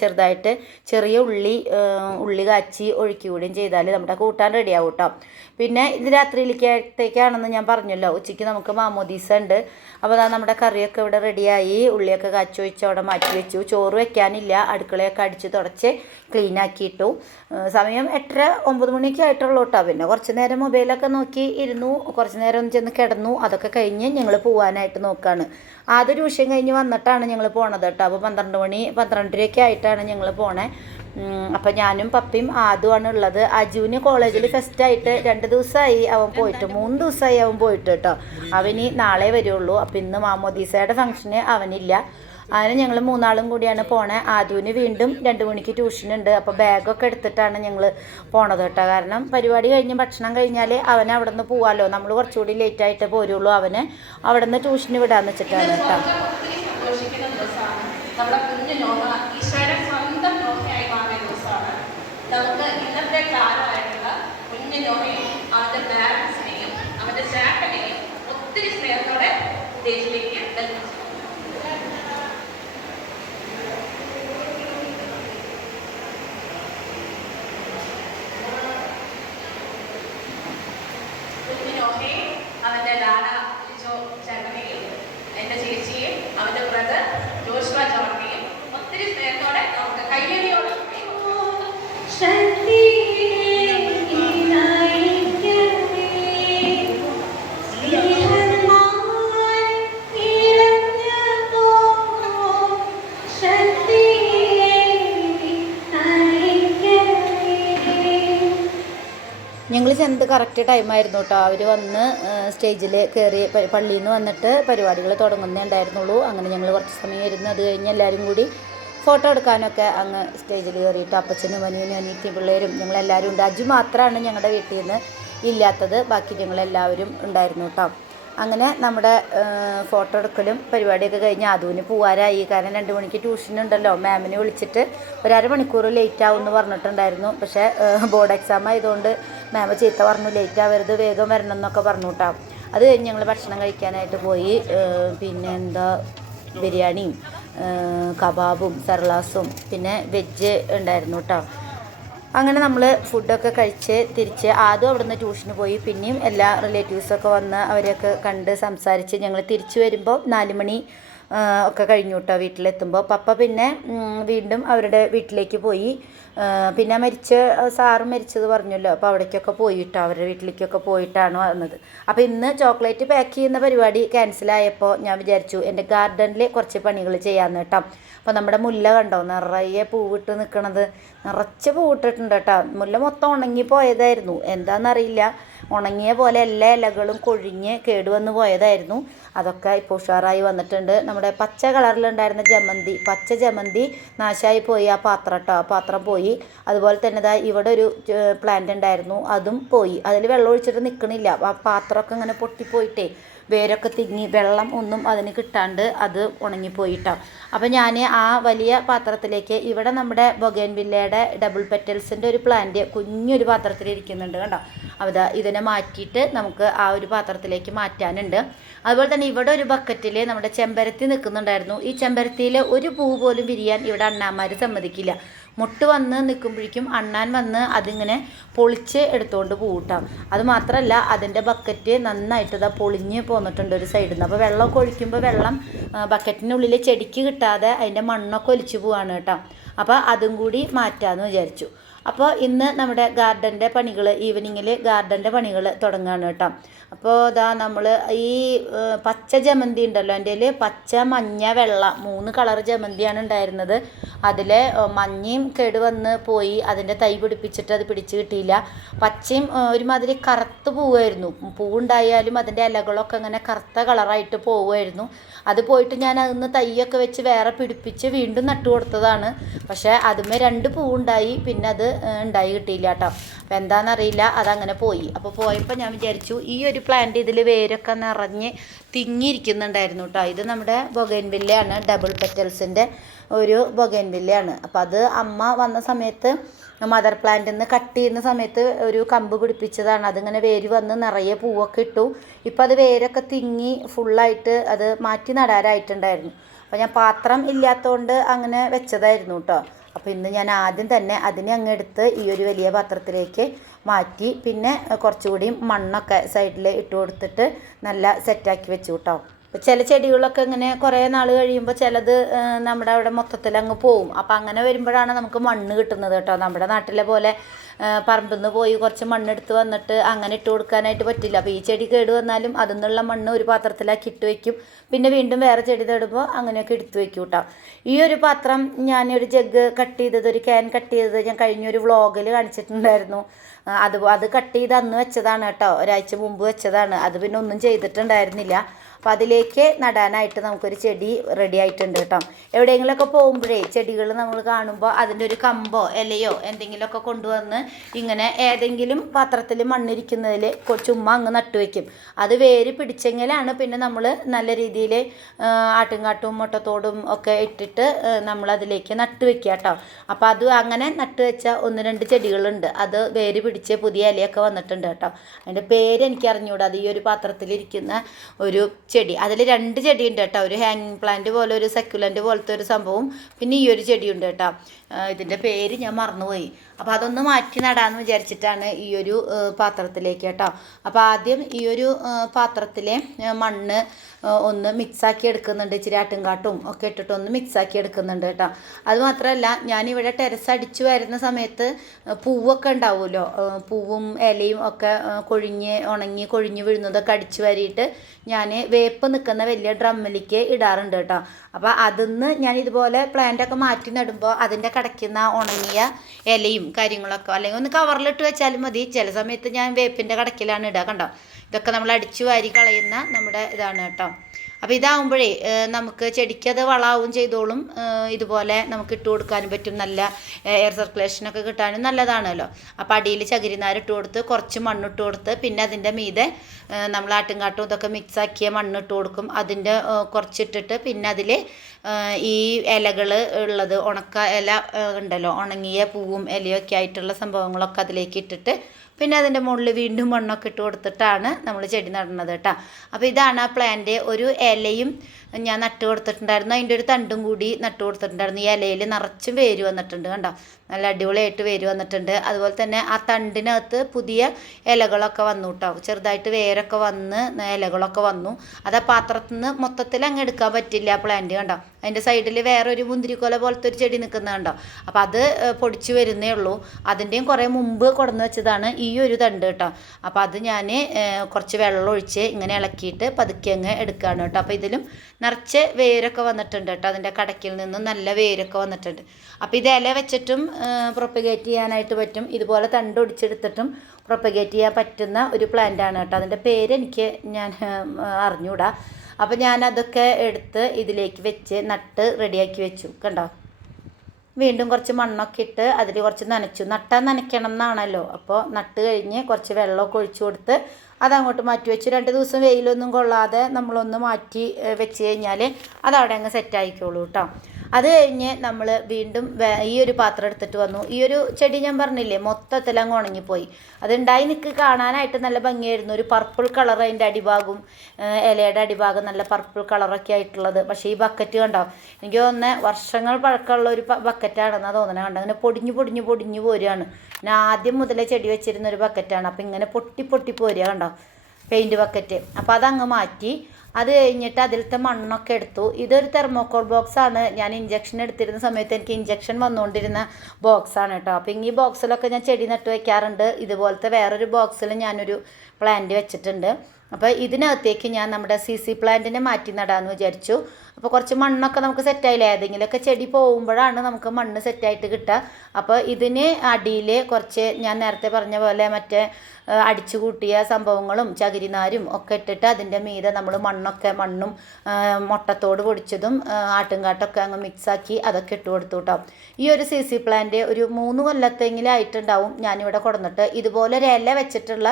ചെറുതായിട്ട് ചെറിയ ഉള്ളി കാച്ചി ഒഴിക്കുകയും ചെയ്താൽ നമ്മുടെ കൂട്ടാൻ റെഡിയാവും കേട്ടോ. പിന്നെ ഇത് രാത്രിയിലേക്കാണെന്ന് ഞാൻ പറഞ്ഞല്ലോ. ഉച്ചയ്ക്ക് നമുക്ക് മാമോദീസ ഉണ്ട്. അപ്പോൾ അതാ നമ്മുടെ കറിയൊക്കെ ഇവിടെ റെഡിയായി. ഉള്ളിയൊക്കെ കാച്ചി ഒഴിച്ച് അവിടെ മാറ്റി വെച്ചു. ചോറ് വെക്കാനില്ല, അടുക്കളയൊക്കെ അടിച്ച് തുടച്ച് ക്ലീനാക്കിയിട്ടു. സമയം 8:30-9 മണിയൊക്കെ ആയിട്ടുള്ളൂ കേട്ടോ. പിന്നെ കുറച്ച് നേരം മൊബൈലൊക്കെ നോക്കി ഇരുന്നു, കുറച്ച് നേരം ഒന്ന് ചെന്ന് കിടന്നു. അതൊക്കെ കഴിഞ്ഞ് ഞങ്ങൾ പോകാനായിട്ട് നോക്കുകയാണ്. ആദ്യം ട്യൂഷൻ കഴിഞ്ഞ് വന്നിട്ടാണ് ഞങ്ങൾ പോണത് കേട്ടോ. അപ്പോൾ 12:30 ആയിട്ടാണ് ഞങ്ങൾ പോണേ. അപ്പം ഞാനും പപ്പയും ആദ്യമാണ് ഉള്ളത്. അജുവിന് കോളേജിൽ ഫെസ്റ്റായിട്ട് 2 ദിവസമായി അവൻ പോയിട്ട്, 3 ദിവസമായി അവൻ പോയിട്ട് കേട്ടോ. അവന് നാളെ വരുള്ളൂ. അപ്പം ഇന്ന് മാമോദീസയുടെ ഫംഗ്ഷന് അവനില്ല. അതിന് ഞങ്ങൾ 3 ആളും കൂടിയാണ് പോണേ. ആദുവിന് വീണ്ടും 2 മണിക്ക് ട്യൂഷനുണ്ട്. അപ്പോൾ ബാഗൊക്കെ എടുത്തിട്ടാണ് ഞങ്ങൾ പോണത് കേട്ടോ. കാരണം പരിപാടി കഴിഞ്ഞ് ഭക്ഷണം കഴിഞ്ഞാൽ അവനെ അവിടെ നിന്ന് പോവാമല്ലോ. നമ്മൾ കുറച്ചുകൂടി ലേറ്റായിട്ട് പോരുള്ളൂ. അവന് അവിടെ നിന്ന് ട്യൂഷന് വിടാമെന്ന് വെച്ചിട്ടാണ് കേട്ടോ. നമുക്ക് ഇന്നത്തെ കാലമായിട്ടുള്ള കുഞ്ഞു നോഹയും അവൻ്റെ പാരൻസിനെയും അവൻ്റെ സ്റ്റാഫിനെയും ഒത്തിരി സ്നേഹത്തോടെ സ്റ്റേജിലേക്ക് വെൽക്കം. കുഞ്ഞു നോഹയും അവൻ്റെ ലാല ലിജോ ചേട്ടനെയും എൻ്റെ ചേച്ചിയെയും അവൻ്റെ ബ്രദർ ജോഷ്വ ജോർജിനെയും ഒത്തിരി സ്നേഹത്തോടെ നമുക്ക് കയ്യടിയോടെ ഞങ്ങൾ ചെന്നത് കറക്റ്റ് ടൈമായിരുന്നു കേട്ടോ. അവർ വന്ന് സ്റ്റേജിൽ കയറി പള്ളിയിൽ നിന്ന് വന്നിട്ട് പരിപാടികൾ തുടങ്ങുന്നേ ഉണ്ടായിരുന്നുള്ളൂ. അങ്ങനെ ഞങ്ങൾ കുറച്ച് സമയം ഇരുന്ന് അത് കഴിഞ്ഞ് എല്ലാവരും കൂടി ഫോട്ടോ എടുക്കാനൊക്കെ അങ്ങ് സ്റ്റേജിൽ കയറിയിട്ട് അപ്പച്ചനും അനിയനും അനിയത്തിയും പിള്ളേരും ഞങ്ങളെല്ലാവരും ഉണ്ട്. അജു മാത്രമാണ് ഞങ്ങളുടെ വീട്ടിൽ നിന്ന് ഇല്ലാത്തത്, ബാക്കി ഞങ്ങളെല്ലാവരും ഉണ്ടായിരുന്നു കേട്ടോ. അങ്ങനെ നമ്മുടെ ഫോട്ടോ എടുക്കലും പരിപാടിയൊക്കെ കഴിഞ്ഞ് അതുവിന് പോകാനായി. കാരണം 2 മണിക്ക് ട്യൂഷനുണ്ടല്ലോ. മാമിനെ വിളിച്ചിട്ട് 1.5 മണിക്കൂർ ലേറ്റ് ആവും എന്ന് പറഞ്ഞിട്ടുണ്ടായിരുന്നു. പക്ഷേ ബോർഡ് എക്സാം ആയതുകൊണ്ട് മാം ചീത്ത പറഞ്ഞു, ലേറ്റ് ആവരുത്, വേഗം വരണം എന്നൊക്കെ പറഞ്ഞു കേട്ടോ. അത് കഴിഞ്ഞ് ഞങ്ങൾ ഭക്ഷണം കഴിക്കാനായിട്ട് പോയി. പിന്നെ ബിരിയാണിയും കബാബും സർലാസും പിന്നെ വെജ് ഉണ്ടായിരുന്നു കേട്ടോ. അങ്ങനെ നമ്മൾ ഫുഡൊക്കെ കഴിച്ച് തിരിച്ച് ആദ്യം അവിടെ നിന്ന് ട്യൂഷന് പോയി. പിന്നെയും എല്ലാ റിലേറ്റീവ്സൊക്കെ വന്ന് അവരെയൊക്കെ കണ്ട് സംസാരിച്ച് ഞങ്ങൾ തിരിച്ചു വരുമ്പോൾ 4 മണി ഒക്കെ കഴിഞ്ഞു കേട്ടോ. വീട്ടിലെത്തുമ്പോൾ പപ്പ പിന്നെ വീണ്ടും അവരുടെ വീട്ടിലേക്ക് പോയി. പിന്നെ സാറ് മരിച്ചത് പറഞ്ഞല്ലോ. അപ്പോൾ അവിടേക്കൊക്കെ പോയിട്ടോ, അവരുടെ വീട്ടിലേക്കൊക്കെ പോയിട്ടാണ് വന്നത്. അപ്പോൾ ഇന്ന് ചോക്ലേറ്റ് പാക്ക് ചെയ്യുന്ന പരിപാടി ക്യാൻസലായപ്പോൾ ഞാൻ വിചാരിച്ചു എൻ്റെ ഗാർഡനിൽ കുറച്ച് പണികൾ ചെയ്യാമെന്ന് കേട്ടോ. അപ്പോൾ നമ്മുടെ മുല്ല കണ്ടോ, നിറയെ പൂവിട്ട് നിൽക്കണത്, നിറച്ച് പൂവിട്ടിട്ടുണ്ട് കേട്ടോ. മുല്ല മൊത്തം ഉണങ്ങി പോയതായിരുന്നു, എന്താണെന്നറിയില്ല. ഉണങ്ങിയ പോലെ എല്ലാ ഇലകളും കൊഴിഞ്ഞ് കേടുവന്ന് പോയതായിരുന്നു. അതൊക്കെ ഇപ്പോൾ ഉഷാറായി വന്നിട്ടുണ്ട്. നമ്മുടെ പച്ച കളറിലുണ്ടായിരുന്ന ജമന്തി, പച്ച ജമന്തി നാശമായി പോയി. ആ പാത്രം കേട്ടോ, ആ പാത്രം പോയി. അതുപോലെ തന്നെ ദാ ഇവിടെ ഒരു പ്ലാന്റ് ഉണ്ടായിരുന്നു, അതും പോയി. അതിൽ വെള്ളം ഒഴിച്ചിട്ട് നിൽക്കണില്ല. ആ പാത്രമൊക്കെ ഇങ്ങനെ പൊട്ടിപ്പോയിട്ടേ വേരൊക്കെ തിങ്ങി വെള്ളം ഒന്നും അതിന് കിട്ടാണ്ട് അത് ഉണങ്ങിപ്പോയിട്ടോ. അപ്പോൾ ഞാൻ ആ വലിയ പാത്രത്തിലേക്ക്, ഇവിടെ നമ്മുടെ ബൊഗേൻവില്ലയുടെ ഡബിൾ പെറ്റൽസിൻ്റെ ഒരു പ്ലാന്റ് കുഞ്ഞൊരു പാത്രത്തിൽ ഇരിക്കുന്നുണ്ട് കണ്ടോ. അപ്പോൾ ഇതിനെ മാറ്റിയിട്ട് നമുക്ക് ആ ഒരു പാത്രത്തിലേക്ക് മാറ്റാനുണ്ട്. അതുപോലെ തന്നെ ഇവിടെ ഒരു ബക്കറ്റിൽ നമ്മുടെ ചെമ്പരത്തി നിൽക്കുന്നുണ്ടായിരുന്നു. ഈ ചെമ്പരത്തിയിൽ ഒരു പൂ പോലും വിരിയാൻ ഇവിടെ അണ്ണാന്മാർ സമ്മതിക്കില്ല. മുട്ട് വന്ന് നിൽക്കുമ്പോഴേക്കും അണ്ണാൻ വന്ന് അതിങ്ങനെ പൊളിച്ച് എടുത്തുകൊണ്ട് പോകട്ടാം. അത് മാത്രമല്ല അതിൻ്റെ ബക്കറ്റ് നന്നായിട്ട് ഇതാ പൊളിഞ്ഞ് പോന്നിട്ടുണ്ട് ഒരു സൈഡിൽ നിന്ന്. അപ്പോൾ വെള്ളമൊക്കെ ഒഴിക്കുമ്പോൾ വെള്ളം ബക്കറ്റിനുള്ളിൽ ചെടിക്ക് കിട്ടാതെ അതിൻ്റെ മണ്ണൊക്കെ ഒലിച്ച് പോവാണ് കേട്ടോ. അപ്പോൾ അതും കൂടി മാറ്റാമെന്ന് വിചാരിച്ചു. അപ്പോൾ ഇന്ന് നമ്മുടെ ഗാർഡൻ്റെ പണികൾ, ഈവനിങ്ങിൽ ഗാർഡൻ്റെ പണികൾ തുടങ്ങുകയാണ് കേട്ടോ. അപ്പോൾ ഇതാ നമ്മൾ ഈ പച്ച ജമന്തി ഉണ്ടല്ലോ, എൻ്റെ പച്ച മഞ്ഞ വെള്ള 3 കളർ ജമന്തിയാണ് ഉണ്ടായിരുന്നത്. അതിൽ മഞ്ഞയും കേടുവന്ന് പോയി. അതിൻ്റെ തൈ പിടിപ്പിച്ചിട്ട് അത് പിടിച്ച് കിട്ടിയില്ല. പച്ചയും ഒരുമാതിരി കറുത്ത് പോവുമായിരുന്നു. പൂവുണ്ടായാലും അതിൻ്റെ ഇലകളൊക്കെ അങ്ങനെ കറുത്ത കളറായിട്ട് പോവുമായിരുന്നു. അത് പോയിട്ട് ഞാൻ അതിന്ന് തൈയൊക്കെ വെച്ച് വേറെ പിടിപ്പിച്ച് വീണ്ടും നട്ടു കൊടുത്തതാണ്. പക്ഷേ അതുമേ 2 പൂവുണ്ടായി, പിന്നെ അത് ഉണ്ടായി കിട്ടിയില്ല കേട്ടോ. അപ്പോൾ എന്താണെന്നറിയില്ല, അതങ്ങനെ പോയി. അപ്പോൾ പോയപ്പോൾ ഞാൻ വിചാരിച്ചു ഈ ഒരു പ്ലാന്റ് ഇതിൽ വേരൊക്കെ നിറഞ്ഞ് തിങ്ങിയിരിക്കുന്നുണ്ടായിരുന്നു കേട്ടോ. ഇത് നമ്മുടെ ബൊഗേൻവില്ലയാണ്, ഡബിൾ പെറ്റൽസിൻ്റെ ഒരു ബൊഗേൻവില്ലയാണ്. അപ്പോൾ അത് അമ്മ വന്ന സമയത്ത് മദർ പ്ലാന്റിൽ നിന്ന് കട്ട് ചെയ്യുന്ന സമയത്ത് ഒരു കമ്പ് പിടിപ്പിച്ചതാണ്. അതിങ്ങനെ വേര് വന്ന് നിറയെ പൂവൊക്കെ ഇട്ടു. ഇപ്പോൾ അത് വേരൊക്കെ തിങ്ങി ഫുള്ളായിട്ട് അത് മാറ്റി നടാനായിട്ടുണ്ടായിരുന്നു. അപ്പോൾ ഞാൻ പാത്രം ഇല്ലാത്തതുകൊണ്ട് അങ്ങനെ വെച്ചതായിരുന്നു കേട്ടോ. അപ്പോൾ ഇന്ന് ഞാൻ ആദ്യം തന്നെ അതിനെ അങ്ങ് എടുത്ത് ഈ ഒരു വലിയ പാത്രത്തിലേക്ക് മാറ്റി, പിന്നെ കുറച്ചുകൂടി മണ്ണൊക്കെ സൈഡിൽ ഇട്ട് കൊടുത്തിട്ട് നല്ല സെറ്റാക്കി വെച്ചു കേട്ടോ. ചില ചെടികളൊക്കെ ഇങ്ങനെ കുറേ നാൾ കഴിയുമ്പോൾ ചിലത് നമ്മുടെ അവിടെ മൊത്തത്തിൽ അങ്ങ് പോവും. അപ്പോൾ അങ്ങനെ വരുമ്പോഴാണ് നമുക്ക് മണ്ണ് കിട്ടുന്നത് കേട്ടോ. നമ്മുടെ നാട്ടിലെ പോലെ പറമ്പിൽ നിന്ന് പോയി കുറച്ച് മണ്ണെടുത്ത് വന്നിട്ട് അങ്ങനെ ഇട്ട് കൊടുക്കാനായിട്ട് പറ്റില്ല. അപ്പോൾ ഈ ചെടി കേട് വന്നാലും അതിൽ നിന്നുള്ള മണ്ണ് ഒരു പാത്രത്തിലാക്കി ഇട്ട് വയ്ക്കും. പിന്നെ വീണ്ടും വേറെ ചെടി തേടുമ്പോൾ അങ്ങനെയൊക്കെ എടുത്ത് വയ്ക്കും കേട്ടോ. ഈ ഒരു പാത്രം ഞാനൊരു ജഗ് കട്ട് ചെയ്തത്, ഒരു ക്യാൻ കട്ട് ചെയ്തത് ഞാൻ കഴിഞ്ഞൊരു വ്ളോഗിൽ കാണിച്ചിട്ടുണ്ടായിരുന്നു. അത് കട്ട് ചെയ്ത് അന്ന് വെച്ചതാണ് കേട്ടോ, ഒരാഴ്ച മുമ്പ് വെച്ചതാണ്. അത് പിന്നെ ഒന്നും ചെയ്തിട്ടുണ്ടായിരുന്നില്ല. അപ്പോൾ അതിലേക്ക് നടാനായിട്ട് നമുക്കൊരു ചെടി റെഡി ആയിട്ടുണ്ട് കേട്ടോ. എവിടെയെങ്കിലുമൊക്കെ പോകുമ്പോഴേ ചെടികൾ നമ്മൾ കാണുമ്പോൾ അതിൻ്റെ ഒരു കമ്പോ ഇലയോ എന്തെങ്കിലുമൊക്കെ കൊണ്ടുവന്ന് ഇങ്ങനെ ഏതെങ്കിലും പാത്രത്തിൽ മണ്ണിരിക്കുന്നതിൽ ചുമ്മാ അങ്ങ് നട്ടുവെക്കും. അത് വേര് പിടിച്ചെങ്കിലാണ് പിന്നെ നമ്മൾ നല്ല രീതിയിൽ ആട്ടുംകാട്ടും മുട്ടത്തോടും ഒക്കെ ഇട്ടിട്ട് നമ്മളതിലേക്ക് നട്ടുവെക്കുക കേട്ടോ. അപ്പോൾ അത് അങ്ങനെ നട്ടുവെച്ച 1-2 ചെടികളുണ്ട്. അത് വേര് പിടിച്ച് പുതിയ ഇലയൊക്കെ വന്നിട്ടുണ്ട് കേട്ടോ. അതിൻ്റെ പേര് എനിക്ക് അറിഞ്ഞുകൂടാ. അത് ഈ ഒരു പാത്രത്തിലിരിക്കുന്ന ഒരു ചെടി, അതിൽ 2 ചെടിയുണ്ട് കേട്ടോ. ഒരു ഹാങ്ങിങ് പ്ലാന്റ് പോലെ, ഒരു സക്യുലൻ്റ് പോലത്തെ ഒരു സംഭവം, പിന്നെ ഈ ഒരു ചെടിയുണ്ട് കേട്ടോ. ഇതിൻ്റെ പേര് ഞാൻ മറന്നുപോയി. അപ്പോൾ അതൊന്ന് മാറ്റി നടാമെന്ന് വിചാരിച്ചിട്ടാണ് ഈ ഒരു പാത്രത്തിലേക്ക് കേട്ടോ. അപ്പോൾ ആദ്യം ഈ ഒരു പാത്രത്തിലെ മണ്ണ് ഒന്ന് മിക്സാക്കി എടുക്കുന്നുണ്ട്. ഇച്ചിരി ആട്ടുംകാട്ടും ഒക്കെ ഇട്ടിട്ട് ഒന്ന് മിക്സാക്കി എടുക്കുന്നുണ്ട് കേട്ടോ. അതുമാത്രമല്ല ഞാനിവിടെ ടെറസ് അടിച്ചു വരുന്ന സമയത്ത് പൂവൊക്കെ ഉണ്ടാവുമല്ലോ, പൂവും ഇലയും ഒക്കെ ഉണങ്ങി കൊഴിഞ്ഞ് വീഴുന്നതൊക്കെ അടിച്ചു വാരിയിട്ട് ഞാൻ വേപ്പ് നിൽക്കുന്ന വലിയ ഡ്രമ്മിലേക്ക് ഇടാറുണ്ട് കേട്ടോ. അപ്പോൾ അതിന്ന് ഞാൻ ഇതുപോലെ പ്ലാന്റൊക്കെ മാറ്റി നടുമ്പോൾ അതിൻ്റെ കിടക്കുന്ന ഉണങ്ങിയ ഇലയും കാര്യങ്ങളൊക്കെ അല്ലെങ്കിൽ ഒന്ന് കവറിലിട്ട് വെച്ചാലും മതി. ചില സമയത്ത് ഞാൻ വേപ്പിൻ്റെ കടക്കിലാണ് ഇടുക. കണ്ടോ, ഇതൊക്കെ നമ്മൾ അടിച്ചു വാരി കളയുന്ന നമ്മുടെ ഇതാണ് കേട്ടോ. അപ്പോൾ ഇതാവുമ്പോഴേ നമുക്ക് ചെടിക്കത് വളമാവും ചെയ്തോളും. ഇതുപോലെ നമുക്ക് ഇട്ട് കൊടുക്കാനും പറ്റും. നല്ല എയർ സർക്കുലേഷനൊക്കെ കിട്ടാനും നല്ലതാണല്ലോ. അപ്പോൾ അടിയിൽ ചകിരിനാർ ഇട്ട് കൊടുത്ത് കുറച്ച് മണ്ണിട്ട് കൊടുത്ത് പിന്നെ അതിൻ്റെ മീതെ നമ്മൾ ആട്ടുംകാട്ടും ഇതൊക്കെ മിക്സാക്കിയ മണ്ണിട്ട് കൊടുക്കും. അതിൻ്റെ കുറച്ചിട്ടിട്ട് പിന്നെ അതിൽ ഈ ഇലകൾ ഉള്ളത്, ഉണക്ക ഇല ഉണ്ടല്ലോ, ഉണങ്ങിയ പൂവും ഇലയൊക്കെ ആയിട്ടുള്ള സംഭവങ്ങളൊക്കെ അതിലേക്ക് ഇട്ടിട്ട് പിന്നെ അതിൻ്റെ മുകളിൽ വീണ്ടും മണ്ണൊക്കെ ഇട്ട് കൊടുത്തിട്ടാണ് നമ്മൾ ചെടി നടുന്നത് കേട്ടോ. അപ്പോൾ ഇതാണ് ആ പ്ലാന്റ്. ഒരു ഇലയും ഞാൻ നട്ട് കൊടുത്തിട്ടുണ്ടായിരുന്നു, അതിൻ്റെ ഒരു തണ്ടും കൂടി നട്ട് കൊടുത്തിട്ടുണ്ടായിരുന്നു. ഈ ഇലയിൽ നിറച്ചും വേര് വന്നിട്ടുണ്ട് കണ്ടോ, നല്ല അടിപൊളിയായിട്ട് വേര് വന്നിട്ടുണ്ട്. അതുപോലെ തന്നെ ആ തണ്ടിനകത്ത് പുതിയ ഇലകളൊക്കെ വന്നു കേട്ടോ. ചെറുതായിട്ട് വേരൊക്കെ വന്ന് ഇലകളൊക്കെ വന്നു. അത് ആ പാത്രത്തിൽ നിന്ന് മൊത്തത്തിൽ അങ്ങ് എടുക്കാൻ പറ്റില്ല പ്ലാന്റ് കണ്ടോ. അതിൻ്റെ സൈഡിൽ വേറൊരു മുന്തിരിക്കോല പോലത്തെ ഒരു ചെടി നിൽക്കുന്നുണ്ടോ. അപ്പോൾ അത് പൊടിച്ച് വരുന്നേ ഉള്ളൂ. അതിൻ്റെയും കുറേ മുമ്പ് കൊടുന്ന് വെച്ചതാണ് ഈ ഒരു തണ്ട് കേട്ടോ. അപ്പോൾ അത് ഞാൻ കുറച്ച് വെള്ളം ഒഴിച്ച് ഇങ്ങനെ ഇളക്കിയിട്ട് പതുക്കെ അങ്ങ് എടുക്കുകയാണ് കേട്ടോ. അപ്പോൾ ഇതിലും നിറച്ച് വേരൊക്കെ വന്നിട്ടുണ്ട് കേട്ടോ. അതിൻ്റെ കടക്കിൽ നിന്നും നല്ല വേരൊക്കെ വന്നിട്ടുണ്ട്. അപ്പോൾ ഇത് ഇല വെച്ചിട്ടും പ്രൊപ്പഗേറ്റ് ചെയ്യാനായിട്ട് പറ്റും. ഇതുപോലെ തണ്ട് ഒടിച്ചെടുത്തിട്ടും പ്രൊപ്പഗേറ്റ് ചെയ്യാൻ പറ്റുന്ന ഒരു പ്ലാന്റാണ് കേട്ടോ. അതിൻ്റെ പേര് ഞാൻ അറിഞ്ഞൂടാ. അപ്പോൾ ഞാനതൊക്കെ എടുത്ത് ഇതിലേക്ക് വെച്ച് നട്ട് റെഡിയാക്കി വെച്ചു. കണ്ടോ, വീണ്ടും കുറച്ച് മണ്ണൊക്കെ ഇട്ട് അതിൽ കുറച്ച് നനച്ചു. നട്ടാൽ നനയ്ക്കണം എന്നാണല്ലോ. അപ്പോൾ നട്ട് കഴിഞ്ഞ് കുറച്ച് വെള്ളമൊക്കെ ഒഴിച്ചു കൊടുത്ത് അതങ്ങോട്ട് മാറ്റി വെച്ചു. 2 ദിവസം വെയിലൊന്നും കൊള്ളാതെ നമ്മളൊന്ന് മാറ്റി വെച്ച് കഴിഞ്ഞാൽ അതവിടെ അങ്ങ് സെറ്റായിക്കോളൂ കേട്ടോ. അത് കഴിഞ്ഞ് നമ്മൾ വീണ്ടും ഈ ഒരു പാത്രം എടുത്തിട്ട് വന്നു. ഈ ഒരു ചെടി ഞാൻ പറഞ്ഞില്ലേ മൊത്തത്തിൽ അങ്ങ് ഉണങ്ങിപ്പോയി. അതുണ്ടായി നിൽക്ക് കാണാനായിട്ട് നല്ല ഭംഗിയായിരുന്നു. ഒരു പർപ്പിൾ കളർ അതിൻ്റെ അടിഭാഗം, ഇലയുടെ അടിഭാഗം നല്ല പർപ്പിൾ കളറൊക്കെ ആയിട്ടുള്ളത്. പക്ഷേ ഈ ബക്കറ്റ് കണ്ടോ, എനിക്ക് തോന്നുന്നത് വർഷങ്ങൾ പഴക്കമുള്ള ഒരു ബക്കറ്റാണെന്നാണ് തോന്നുന്നത്. കണ്ടോ, അങ്ങനെ പൊടിഞ്ഞു പോരുകയാണ്. ഞാൻ ആദ്യം മുതലേ ചെടി വെച്ചിരുന്ന ഒരു ബക്കറ്റാണ്. അപ്പോൾ ഇങ്ങനെ പൊട്ടി പോരുക കണ്ടോ, പെയിൻറ്റ് ബക്കറ്റ്. അപ്പോൾ അതങ്ങ് മാറ്റി. അത് കഴിഞ്ഞിട്ട് അതിലത്തെ മണ്ണൊക്കെ എടുത്തു. ഇതൊരു തെർമോക്കോൾ ബോക്സാണ്. ഞാൻ ഇഞ്ചക്ഷൻ എടുത്തിരുന്ന സമയത്ത് എനിക്ക് ഇഞ്ചക്ഷൻ വന്നുകൊണ്ടിരുന്ന ബോക്സാണ് കേട്ടോ. അപ്പോൾ ഈ ബോക്സിലൊക്കെ ഞാൻ ചെടി നട്ട് വയ്ക്കാറുണ്ട്. ഇതുപോലത്തെ വേറൊരു ബോക്സിൽ ഞാനൊരു പ്ലാന്റ് വെച്ചിട്ടുണ്ട്. അപ്പോൾ ഇതിനകത്തേക്ക് ഞാൻ നമ്മുടെ CC പ്ലാന്റിനെ മാറ്റി നടാമെന്ന് വിചാരിച്ചു. അപ്പോൾ കുറച്ച് മണ്ണൊക്കെ നമുക്ക് സെറ്റായില്ല. ഏതെങ്കിലുമൊക്കെ ചെടി പോകുമ്പോഴാണ് നമുക്ക് മണ്ണ് സെറ്റായിട്ട് കിട്ടുക. അപ്പോൾ ഇതിന് അടിയിൽ കുറച്ച് ഞാൻ നേരത്തെ പറഞ്ഞ പോലെ മറ്റേ അടിച്ചു കൂട്ടിയ സംഭവങ്ങളും ചകിരിനാരും ഒക്കെ ഇട്ടിട്ട് അതിൻ്റെ മീതെ നമ്മൾ മണ്ണും മുട്ടത്തോട് പൊടിച്ചതും ആട്ടുംകാട്ടൊക്കെ അങ്ങ് മിക്സാക്കി അതൊക്കെ ഇട്ട് കൊടുത്തു കേട്ടോ. ഈ ഒരു CC പ്ലാന്റ് ഒരു 3 കൊല്ലത്തെങ്കിലും ആയിട്ടുണ്ടാവും ഞാനിവിടെ കൊടുന്നിട്ട്. ഇതുപോലെ ഒരു ഇല വെച്ചിട്ടുള്ള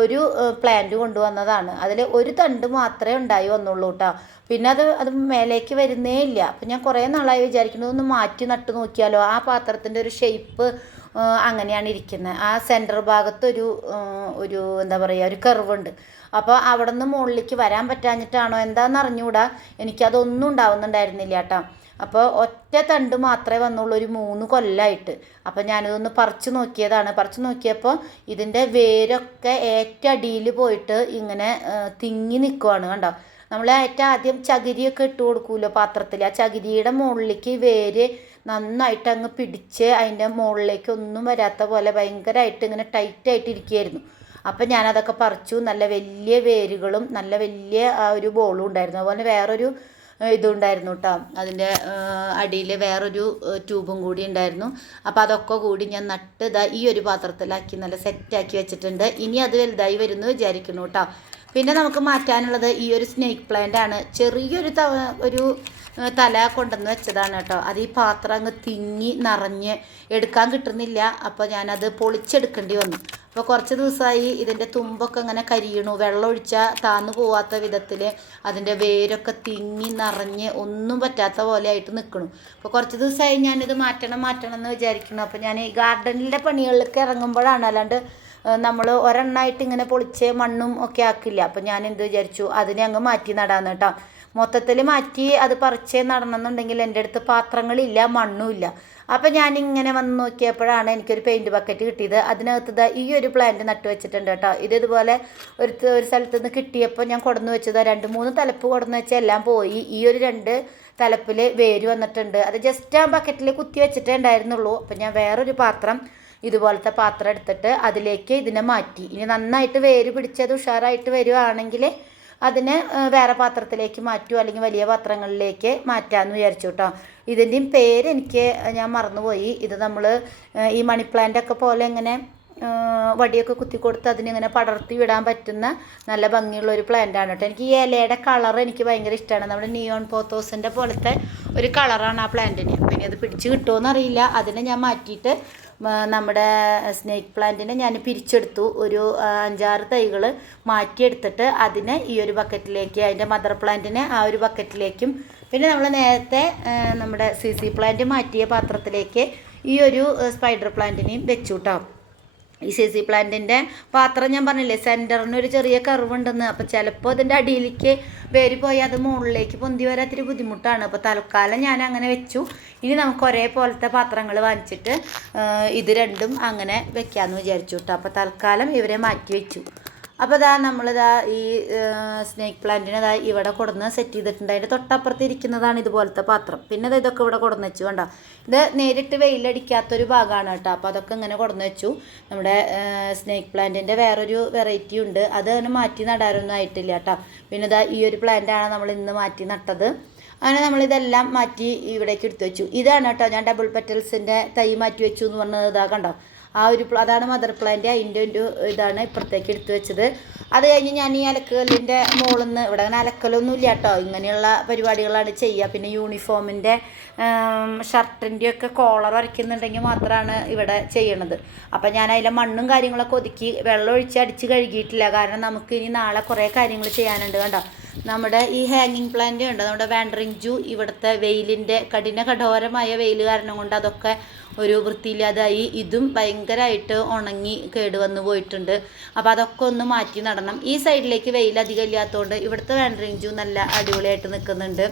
ഒരു പ്ലാന്റ് കൊണ്ടുവന്നതാണ്. അതിൽ ഒരു തണ്ട് മാത്രമേ ഉണ്ടായി വന്നുള്ളൂ കേട്ടോ. പിന്നെ അത് മേലേക്ക് വരുന്നേ ഇല്ല. അപ്പം ഞാൻ കുറേ നാളായി വിചാരിക്കുന്നത് ഒന്ന് മാറ്റി നട്ട് നോക്കിയാലോ. ആ പാത്രത്തിൻ്റെ ഒരു ഷേപ്പ് അങ്ങനെയാണ് ഇരിക്കുന്നത്. ആ സെൻറ്റർ ഭാഗത്തൊരു എന്താ പറയുക, ഒരു കർവുണ്ട്. അപ്പോൾ അവിടെ നിന്ന് മുകളിലേക്ക് വരാൻ പറ്റാഞ്ഞിട്ടാണോ എന്താണെന്ന് അറിഞ്ഞുകൂടാ, എനിക്കതൊന്നും ഉണ്ടാവുന്നുണ്ടായിരുന്നില്ല കേട്ടോ. അപ്പോൾ ഒറ്റ തണ്ട് മാത്രമേ വന്നുള്ളൂ ഒരു 3 കൊല്ലമായിട്ട്. അപ്പോൾ ഞാനിതൊന്ന് പറിച്ച് നോക്കിയതാണ്. പറിച്ച് നോക്കിയപ്പോൾ ഇതിൻ്റെ വേരൊക്കെ ഏറ്റവും അടിയിൽ പോയിട്ട് ഇങ്ങനെ തിങ്ങി നിൽക്കുവാണ് കണ്ടോ. നമ്മൾ ഏറ്റവും ആദ്യം ചകിരിയൊക്കെ ഇട്ട് കൊടുക്കുമല്ലോ പാത്രത്തിൽ, ആ ചകിരിയുടെ മുകളിലേക്ക് വേര് നന്നായിട്ട് അങ്ങ് പിടിച്ച് അതിൻ്റെ മുകളിലേക്ക് ഒന്നും വരാത്ത പോലെ ഭയങ്കരമായിട്ട് ഇങ്ങനെ ടൈറ്റായിട്ട് ഇരിക്കുകയായിരുന്നു. അപ്പം ഞാനതൊക്കെ പറിച്ചു. നല്ല വലിയ വേരുകളും നല്ല വലിയ ആ ഒരു ബോളും ഉണ്ടായിരുന്നു. അതുപോലെ വേറൊരു ഇതുണ്ടായിരുന്നു കേട്ടോ. അതിൻ്റെ അടിയിൽ വേറൊരു ട്യൂബും കൂടി ഉണ്ടായിരുന്നു. അപ്പോൾ അതൊക്കെ കൂടി ഞാൻ നട്ട് ഈ ഒരു പാത്രത്തിലാക്കി നല്ല സെറ്റാക്കി വെച്ചിട്ടുണ്ട്. ഇനി അത് വലുതായി വരുന്നു വിചാരിക്കുന്നു കേട്ടോ. പിന്നെ നമുക്ക് മാറ്റാനുള്ളത് ഈ ഒരു സ്നേക്ക് പ്ലാന്റ് ആണ്. ചെറിയൊരു ഒരു തല കൊണ്ടുവന്ന് വെച്ചതാണ് കേട്ടോ. അത് ഈ പാത്രം അങ്ങ് തിങ്ങി നിറഞ്ഞ് എടുക്കാൻ കിട്ടുന്നില്ല. അപ്പോൾ ഞാനത് പൊളിച്ചെടുക്കേണ്ടി വന്നു. അപ്പോൾ കുറച്ച് ദിവസമായി ഇതിൻ്റെ തുമ്പൊക്കെ ഇങ്ങനെ കരിയണു. വെള്ളം ഒഴിച്ചാൽ താന്നു പോവാത്ത വിധത്തിൽ അതിൻ്റെ വേരൊക്കെ തിങ്ങി നിറഞ്ഞ് ഒന്നും പറ്റാത്ത പോലെ ആയിട്ട് നിൽക്കണു. അപ്പോൾ കുറച്ച് ദിവസമായി ഞാനിത് മാറ്റണം എന്ന് വിചാരിക്കുന്നു. അപ്പോൾ ഞാൻ ഈ ഗാർഡനിലെ പണികളിലേക്ക് ഇറങ്ങുമ്പോഴാണ്, അല്ലാണ്ട് നമ്മൾ ഒരെണ്ണമായിട്ട് ഇങ്ങനെ പൊളിച്ച് മണ്ണും ഒക്കെ ആക്കില്ല. അപ്പോൾ ഞാൻ എന്ത് വിചാരിച്ചു, അതിനെ അങ്ങ് മാറ്റി നടാന്ന് കേട്ടോ. മൊത്തത്തിൽ മാറ്റി അത് പറിച്ചേ നടണമെന്നുണ്ടെങ്കിൽ എൻ്റെ അടുത്ത് പാത്രങ്ങളില്ല, മണ്ണുമില്ല. അപ്പോൾ ഞാനിങ്ങനെ വന്ന് നോക്കിയപ്പോഴാണ് എനിക്കൊരു പെയിൻറ്റ് ബക്കറ്റ് കിട്ടിയത്. അതിനകത്ത് ഈ ഒരു പ്ലാന്റ് നട്ട് വെച്ചിട്ടുണ്ട് കേട്ടോ. ഇതുപോലെ ഒരു സ്ഥലത്ത് നിന്ന് കിട്ടിയപ്പോൾ ഞാൻ കൊടുന്ന് വെച്ചത് 2-3 തലപ്പ് കൊടുന്ന് വെച്ചാൽ എല്ലാം പോയി. ഈ ഒരു 2 തലപ്പിൽ വേര് വന്നിട്ടുണ്ട്. അത് ജസ്റ്റ് ആ ബക്കറ്റിൽ കുത്തി വെച്ചിട്ടേ ഉണ്ടായിരുന്നുള്ളൂ. അപ്പോൾ ഞാൻ വേറൊരു പാത്രം, ഇതുപോലത്തെ പാത്രം എടുത്തിട്ട് അതിലേക്ക് ഇതിനെ മാറ്റി. ഇനി നന്നായിട്ട് വേര് പിടിച്ചത് ഉഷാറായിട്ട് വരുവാണെങ്കിൽ അതിനെ വേറെ പാത്രത്തിലേക്ക് മാറ്റുമോ അല്ലെങ്കിൽ വലിയ പാത്രങ്ങളിലേക്ക് മാറ്റാമെന്ന് വിചാരിച്ചു കേട്ടോ. ഇതിൻ്റെയും പേര് ഞാൻ മറന്നുപോയി. ഇത് നമ്മൾ ഈ മണി പ്ലാന്റൊക്കെ പോലെ ഇങ്ങനെ വടിയൊക്കെ കുത്തി കൊടുത്ത് അതിനിങ്ങനെ പടർത്തി വിടാൻ പറ്റുന്ന നല്ല ഭംഗിയുള്ളൊരു പ്ലാന്റാണ് കേട്ടോ. എനിക്ക് ഈ ഇലയുടെ കളർ എനിക്ക് ഭയങ്കര ഇഷ്ടമാണ്. നമ്മുടെ നിയോൺ പോത്തോസിൻ്റെ പോലത്തെ ഒരു കളറാണ് ആ പ്ലാന്റിന്. പിന്നെ അത് പിടിച്ച് കിട്ടുമോ എന്നറിയില്ല. അതിനെ ഞാൻ മാറ്റിയിട്ട് നമ്മുടെ സ്നേക്ക് പ്ലാന്റിനെ ഞാൻ പിരിച്ചെടുത്തു. ഒരു 5-6 തൈകൾ മാറ്റിയെടുത്തിട്ട് അതിനെ ഈ ഒരു ബക്കറ്റിലേക്ക്, അതിൻ്റെ മദർ പ്ലാന്റിനെ ആ ഒരു ബക്കറ്റിലേക്കും, പിന്നെ നമ്മൾ നേരത്തെ നമ്മുടെ CC പ്ലാന്റ് മാറ്റിയ പാത്രത്തിലേക്ക് ഈ ഒരു സ്പൈഡർ പ്ലാന്റിനെയും വെച്ചു കേട്ടോ. ഈ CC പ്ലാന്റിൻ്റെ പാത്രം ഞാൻ പറഞ്ഞില്ലേ, സെൻറ്ററിന് ഒരു ചെറിയ കർവുണ്ടെന്ന്. അപ്പോൾ ചിലപ്പോൾ അതിൻ്റെ അടിയിലേക്ക് വേര് പോയി അത് മുകളിലേക്ക് പൊന്തി വരാൻ ഇത്തിരി ബുദ്ധിമുട്ടാണ്. അപ്പോൾ തൽക്കാലം ഞാൻ അങ്ങനെ വെച്ചു. ഇനി നമുക്ക് ഒരേപോലത്തെ പാത്രങ്ങൾ വാങ്ങിച്ചിട്ട് ഇത് രണ്ടും അങ്ങനെ വെക്കാമെന്ന് വിചാരിച്ചു കേട്ടോ. അപ്പോൾ തൽക്കാലം ഇവരെ മാറ്റി വെച്ചു. അപ്പോൾ ഇതാ നമ്മളിതാ ഈ സ്നേക്ക് പ്ലാന്റിനെ ഇതാ ഇവിടെ കൊടുന്ന് സെറ്റ് ചെയ്തിട്ടുണ്ട്. അതിൻ്റെ തൊട്ടപ്പുറത്ത് ഇരിക്കുന്നതാണ് ഇതുപോലത്തെ പാത്രം. പിന്നെ ഇതൊക്കെ ഇവിടെ കൊടുന്ന് വെച്ചു കണ്ടോ. ഇത് നേരിട്ട് വെയിലടിക്കാത്തൊരു ഭാഗമാണ് കേട്ടോ. അപ്പോൾ അതൊക്കെ ഇങ്ങനെ കൊടുന്ന് വെച്ചു. നമ്മുടെ സ്നേക്ക് പ്ലാന്റിൻ്റെ വേറൊരു വെറൈറ്റി ഉണ്ട്, അത് അങ്ങനെ മാറ്റി നടാനൊന്നും ആയിട്ടില്ല കേട്ടോ. പിന്നെ ഇതാ ഈ ഒരു പ്ലാന്റാണ് നമ്മൾ ഇന്ന് മാറ്റി നട്ടത്. അങ്ങനെ നമ്മളിതെല്ലാം മാറ്റി ഇവിടേക്ക് എടുത്തു വെച്ചു. ഇതാണ് കേട്ടോ ഞാൻ ഡബിൾ പെറ്റൽസിൻ്റെ തൈ മാറ്റി വെച്ചു എന്ന് പറഞ്ഞത്. ഇതാ കണ്ടോ, ആ ഒരു അതാണ് മദർ പ്ലാന്റ്. അതിൻ്റെ ഒരു ഇതാണ് ഇപ്പുറത്തേക്ക് എടുത്തു വെച്ചത്. അത് കഴിഞ്ഞ് ഞാൻ ഈ അലക്കലിൻ്റെ മുകളിൽ നിന്ന്, ഇവിടെ അങ്ങനെ അലക്കലൊന്നും ഇല്ല കേട്ടോ, ഇങ്ങനെയുള്ള പരിപാടികളാണ് ചെയ്യുക. പിന്നെ യൂണിഫോമിൻ്റെ ഷർട്ടിൻ്റെയൊക്കെ കോളർ വരയ്ക്കുന്നുണ്ടെങ്കിൽ മാത്രമാണ് ഇവിടെ ചെയ്യണത്. അപ്പം ഞാൻ അതിലെ മണ്ണും കാര്യങ്ങളൊക്കെ ഒതുക്കി വെള്ളം ഒഴിച്ച് അടിച്ച് കഴുകിയിട്ടില്ല. കാരണം നമുക്ക് ഇനി നാളെ കുറേ കാര്യങ്ങൾ ചെയ്യാനുണ്ട്. കണ്ടോ, നമ്മുടെ ഈ ഹാങ്ങിങ് പ്ലാന്റ് ഉണ്ട്, നമ്മുടെ വാൻഡറിങ് ജൂ, ഇവിടുത്തെ വെയിലിൻ്റെ കഠോരമായ വെയിൽ കാരണം കൊണ്ട് അതൊക്കെ ഒരു വൃത്തിയില്ലാതായി. ഇതും ഭയങ്കരമായിട്ട് ഉണങ്ങി കേടുവന്ന് പോയിട്ടുണ്ട്. അപ്പോൾ അതൊക്കെ ഒന്ന് മാറ്റി നടണം. ഈ സൈഡിലേക്ക് വെയിൽ അധികം ഇല്ലാത്തതുകൊണ്ട് ഇവിടുത്തെ വാൻഡറിങ് ജൂ നല്ല അടിപൊളിയായിട്ട് നിൽക്കുന്നുണ്ട്.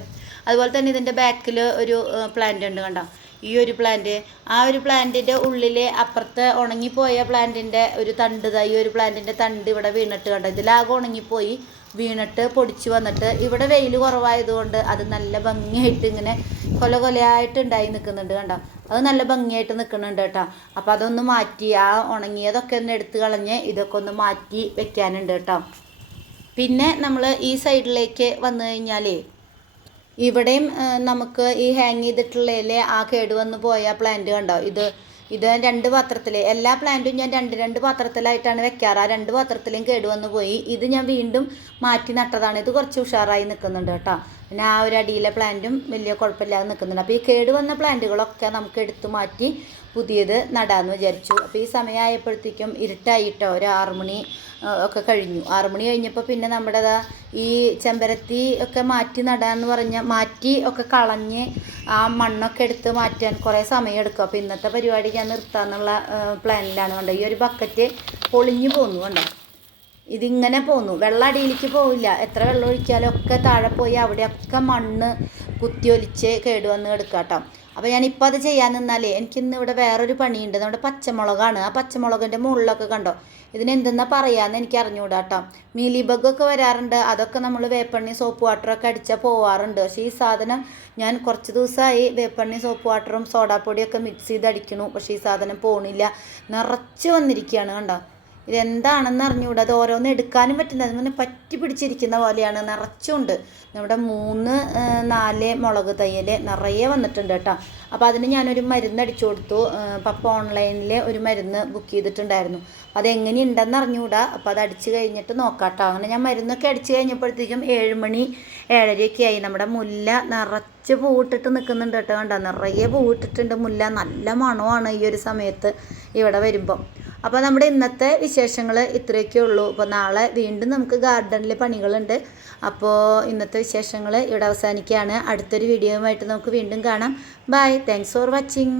അതുപോലെ തന്നെ ഇതിൻ്റെ ബാക്കിൽ ഒരു പ്ലാന്റ് ഉണ്ട് കണ്ടോ, ഈ ഒരു പ്ലാന്റ്. ആ ഒരു പ്ലാന്റിൻ്റെ ഉള്ളിൽ അപ്പുറത്തെ ഉണങ്ങിപ്പോയ പ്ലാന്റിൻ്റെ ഒരു തണ്ട്, ഈ ഒരു പ്ലാന്റിൻ്റെ തണ്ട് ഇവിടെ വീണിട്ട് കണ്ടോ, ഇതിലാകെ ഉണങ്ങിപ്പോയി വീണിട്ട് പൊടിച്ച് വന്നിട്ട് ഇവിടെ വെയിൽ കുറവായതുകൊണ്ട് അത് നല്ല ഭംഗിയായിട്ട് ഇങ്ങനെ കൊലയായിട്ട് ഉണ്ടായി നിൽക്കുന്നുണ്ട് കണ്ടോ. അത് നല്ല ഭംഗിയായിട്ട് നിൽക്കുന്നുണ്ട് കേട്ടോ. അപ്പോൾ അതൊന്ന് മാറ്റി ആ ഉണങ്ങിയതൊക്കെ ഒന്ന് എടുത്ത് കളഞ്ഞ് ഇതൊക്കെ ഒന്ന് മാറ്റി വെക്കാനുണ്ട് കേട്ടോ. പിന്നെ നമ്മൾ ഈ സൈഡിലേക്ക് വന്നു കഴിഞ്ഞാലേ ഇവിടെയും നമുക്ക് ഈ ഹാങ് ചെയ്തിട്ടുള്ളതിൽ ആ കേടുവന്ന് പോയ പ്ലാന്റ് കണ്ടോ, ഇത് 2 പാത്രത്തിൽ, എല്ലാ പ്ലാന്റും ഞാൻ രണ്ട് പാത്രത്തിലായിട്ടാണ് വെക്കാറ്. ആ 2 പാത്രത്തിലും കേടുവന്ന് പോയി. ഇത് ഞാൻ വീണ്ടും മാറ്റി നട്ടതാണ്. ഇത് കുറച്ച് ഉഷാറായി നിൽക്കുന്നുണ്ട് കേട്ടോ. പിന്നെ ആ ഒരു അടിയിലെ പ്ലാന്റും വലിയ കുഴപ്പമില്ലാതെ നിൽക്കുന്നുണ്ട്. അപ്പോൾ ഈ കേടുവന്ന പ്ലാന്റുകളൊക്കെ നമുക്ക് എടുത്തു മാറ്റി പുതിയത് നടാമെന്ന് വിചാരിച്ചു. അപ്പോൾ ഈ സമയമായപ്പോഴത്തേക്കും ഇരുട്ടായിട്ടോ, ഒരു 6 മണി ഒക്കെ കഴിഞ്ഞു. 6 മണി കഴിഞ്ഞപ്പോൾ പിന്നെ നമ്മുടെ ഈ ചെമ്പരത്തി ഒക്കെ മാറ്റി നടാന്ന് പറഞ്ഞാൽ മാറ്റി ഒക്കെ കളഞ്ഞ് ആ മണ്ണൊക്കെ എടുത്ത് മാറ്റാൻ കുറേ സമയം എടുക്കും. അപ്പോൾ ഇന്നത്തെ പരിപാടി ഞാൻ നിർത്താമെന്നുള്ള പ്ലാനിലാണ്. കണ്ടോ, ഈ ഒരു ബക്കറ്റ് പൊളിഞ്ഞു പോന്നു കണ്ടോ, ഇതിങ്ങനെ പോന്നു, വെള്ളം അടിയിലേക്ക് പോവില്ല. എത്ര വെള്ളം ഒഴിക്കാലും ഒക്കെ താഴെ പോയി അവിടെയൊക്കെ മണ്ണ് കുത്തിയൊലിച്ച് കേടുവന്ന് കിടക്കുക കേട്ടോ. അപ്പോൾ ഞാനിപ്പോൾ അത് ചെയ്യാൻ നിന്നാലേ എനിക്കിന്ന് ഇവിടെ വേറൊരു പണിയുണ്ട്. നമ്മുടെ പച്ചമുളകാണ്. ആ പച്ചമുളകിൻ്റെ മുകളിലൊക്കെ കണ്ടോ, ഇതിനെന്തെന്നാ പറയാമെന്ന് എനിക്ക് അറിഞ്ഞുകൂടാ കേട്ടോ. മീലി ബഗ്ഗൊക്കെ വരാറുണ്ട്. അതൊക്കെ നമ്മൾ വേപ്പെണ്ണി സോപ്പ് വാട്ടറൊക്കെ അടിച്ചാൽ പോവാറുണ്ട്. പക്ഷേ ഈ സാധനം ഞാൻ കുറച്ച് ദിവസമായി വേപ്പെണ്ണി സോപ്പ് വാട്ടറും സോഡാപ്പൊടിയൊക്കെ മിക്സ് ചെയ്ത് അടിക്കണു. പക്ഷേ ഈ സാധനം പോണില്ല, നിറച്ച് വന്നിരിക്കുകയാണ് കണ്ടോ. ഇതെന്താണെന്ന് അറിഞ്ഞുകൂടാ. അത് ഓരോന്ന് എടുക്കാനും പറ്റുന്നത് അതിന് പറ്റി പിടിച്ചിരിക്കുന്ന പോലെയാണ്. നിറച്ചുണ്ട്. നമ്മുടെ 3-4 മുളക് തയ്യൽ നിറയെ വന്നിട്ടുണ്ട് കേട്ടോ. അപ്പോൾ അതിന് ഞാനൊരു മരുന്ന് അടിച്ചു കൊടുത്തു. പപ്പ ഓൺലൈനിൽ ഒരു മരുന്ന് ബുക്ക് ചെയ്തിട്ടുണ്ടായിരുന്നു. അതെങ്ങനെയുണ്ടെന്ന് അറിഞ്ഞുകൂടാ. അപ്പോൾ അത് അടിച്ച് കഴിഞ്ഞിട്ട് നോക്കാം കേട്ടോ. അങ്ങനെ ഞാൻ മരുന്നൊക്കെ അടിച്ച് കഴിഞ്ഞപ്പോഴത്തേക്കും 7 മണി 7:30 ആയി. നമ്മുടെ മുല്ല നിറച്ച് പൂവിട്ടിട്ട് നിൽക്കുന്നുണ്ട് കേട്ടോ. കണ്ടോ, നിറയെ പൂവിട്ടിട്ടുണ്ട് മുല്ല. നല്ല മണമാണ് ഈ ഒരു സമയത്ത് ഇവിടെ വരുമ്പം. അപ്പോൾ നമ്മുടെ ഇന്നത്തെ വിശേഷങ്ങൾ ഇത്രയൊക്കെ ഉള്ളൂ. അപ്പോൾ നാളെ വീണ്ടും നമുക്ക് ഗാർഡനിൽ പണികളുണ്ട്. അപ്പോൾ ഇന്നത്തെ വിശേഷങ്ങൾ ഇവിടെ അവസാനിക്കുകയാണ്. അടുത്തൊരു വീഡിയോയുമായിട്ട് നമുക്ക് വീണ്ടും കാണാം. Bye, thanks for watching.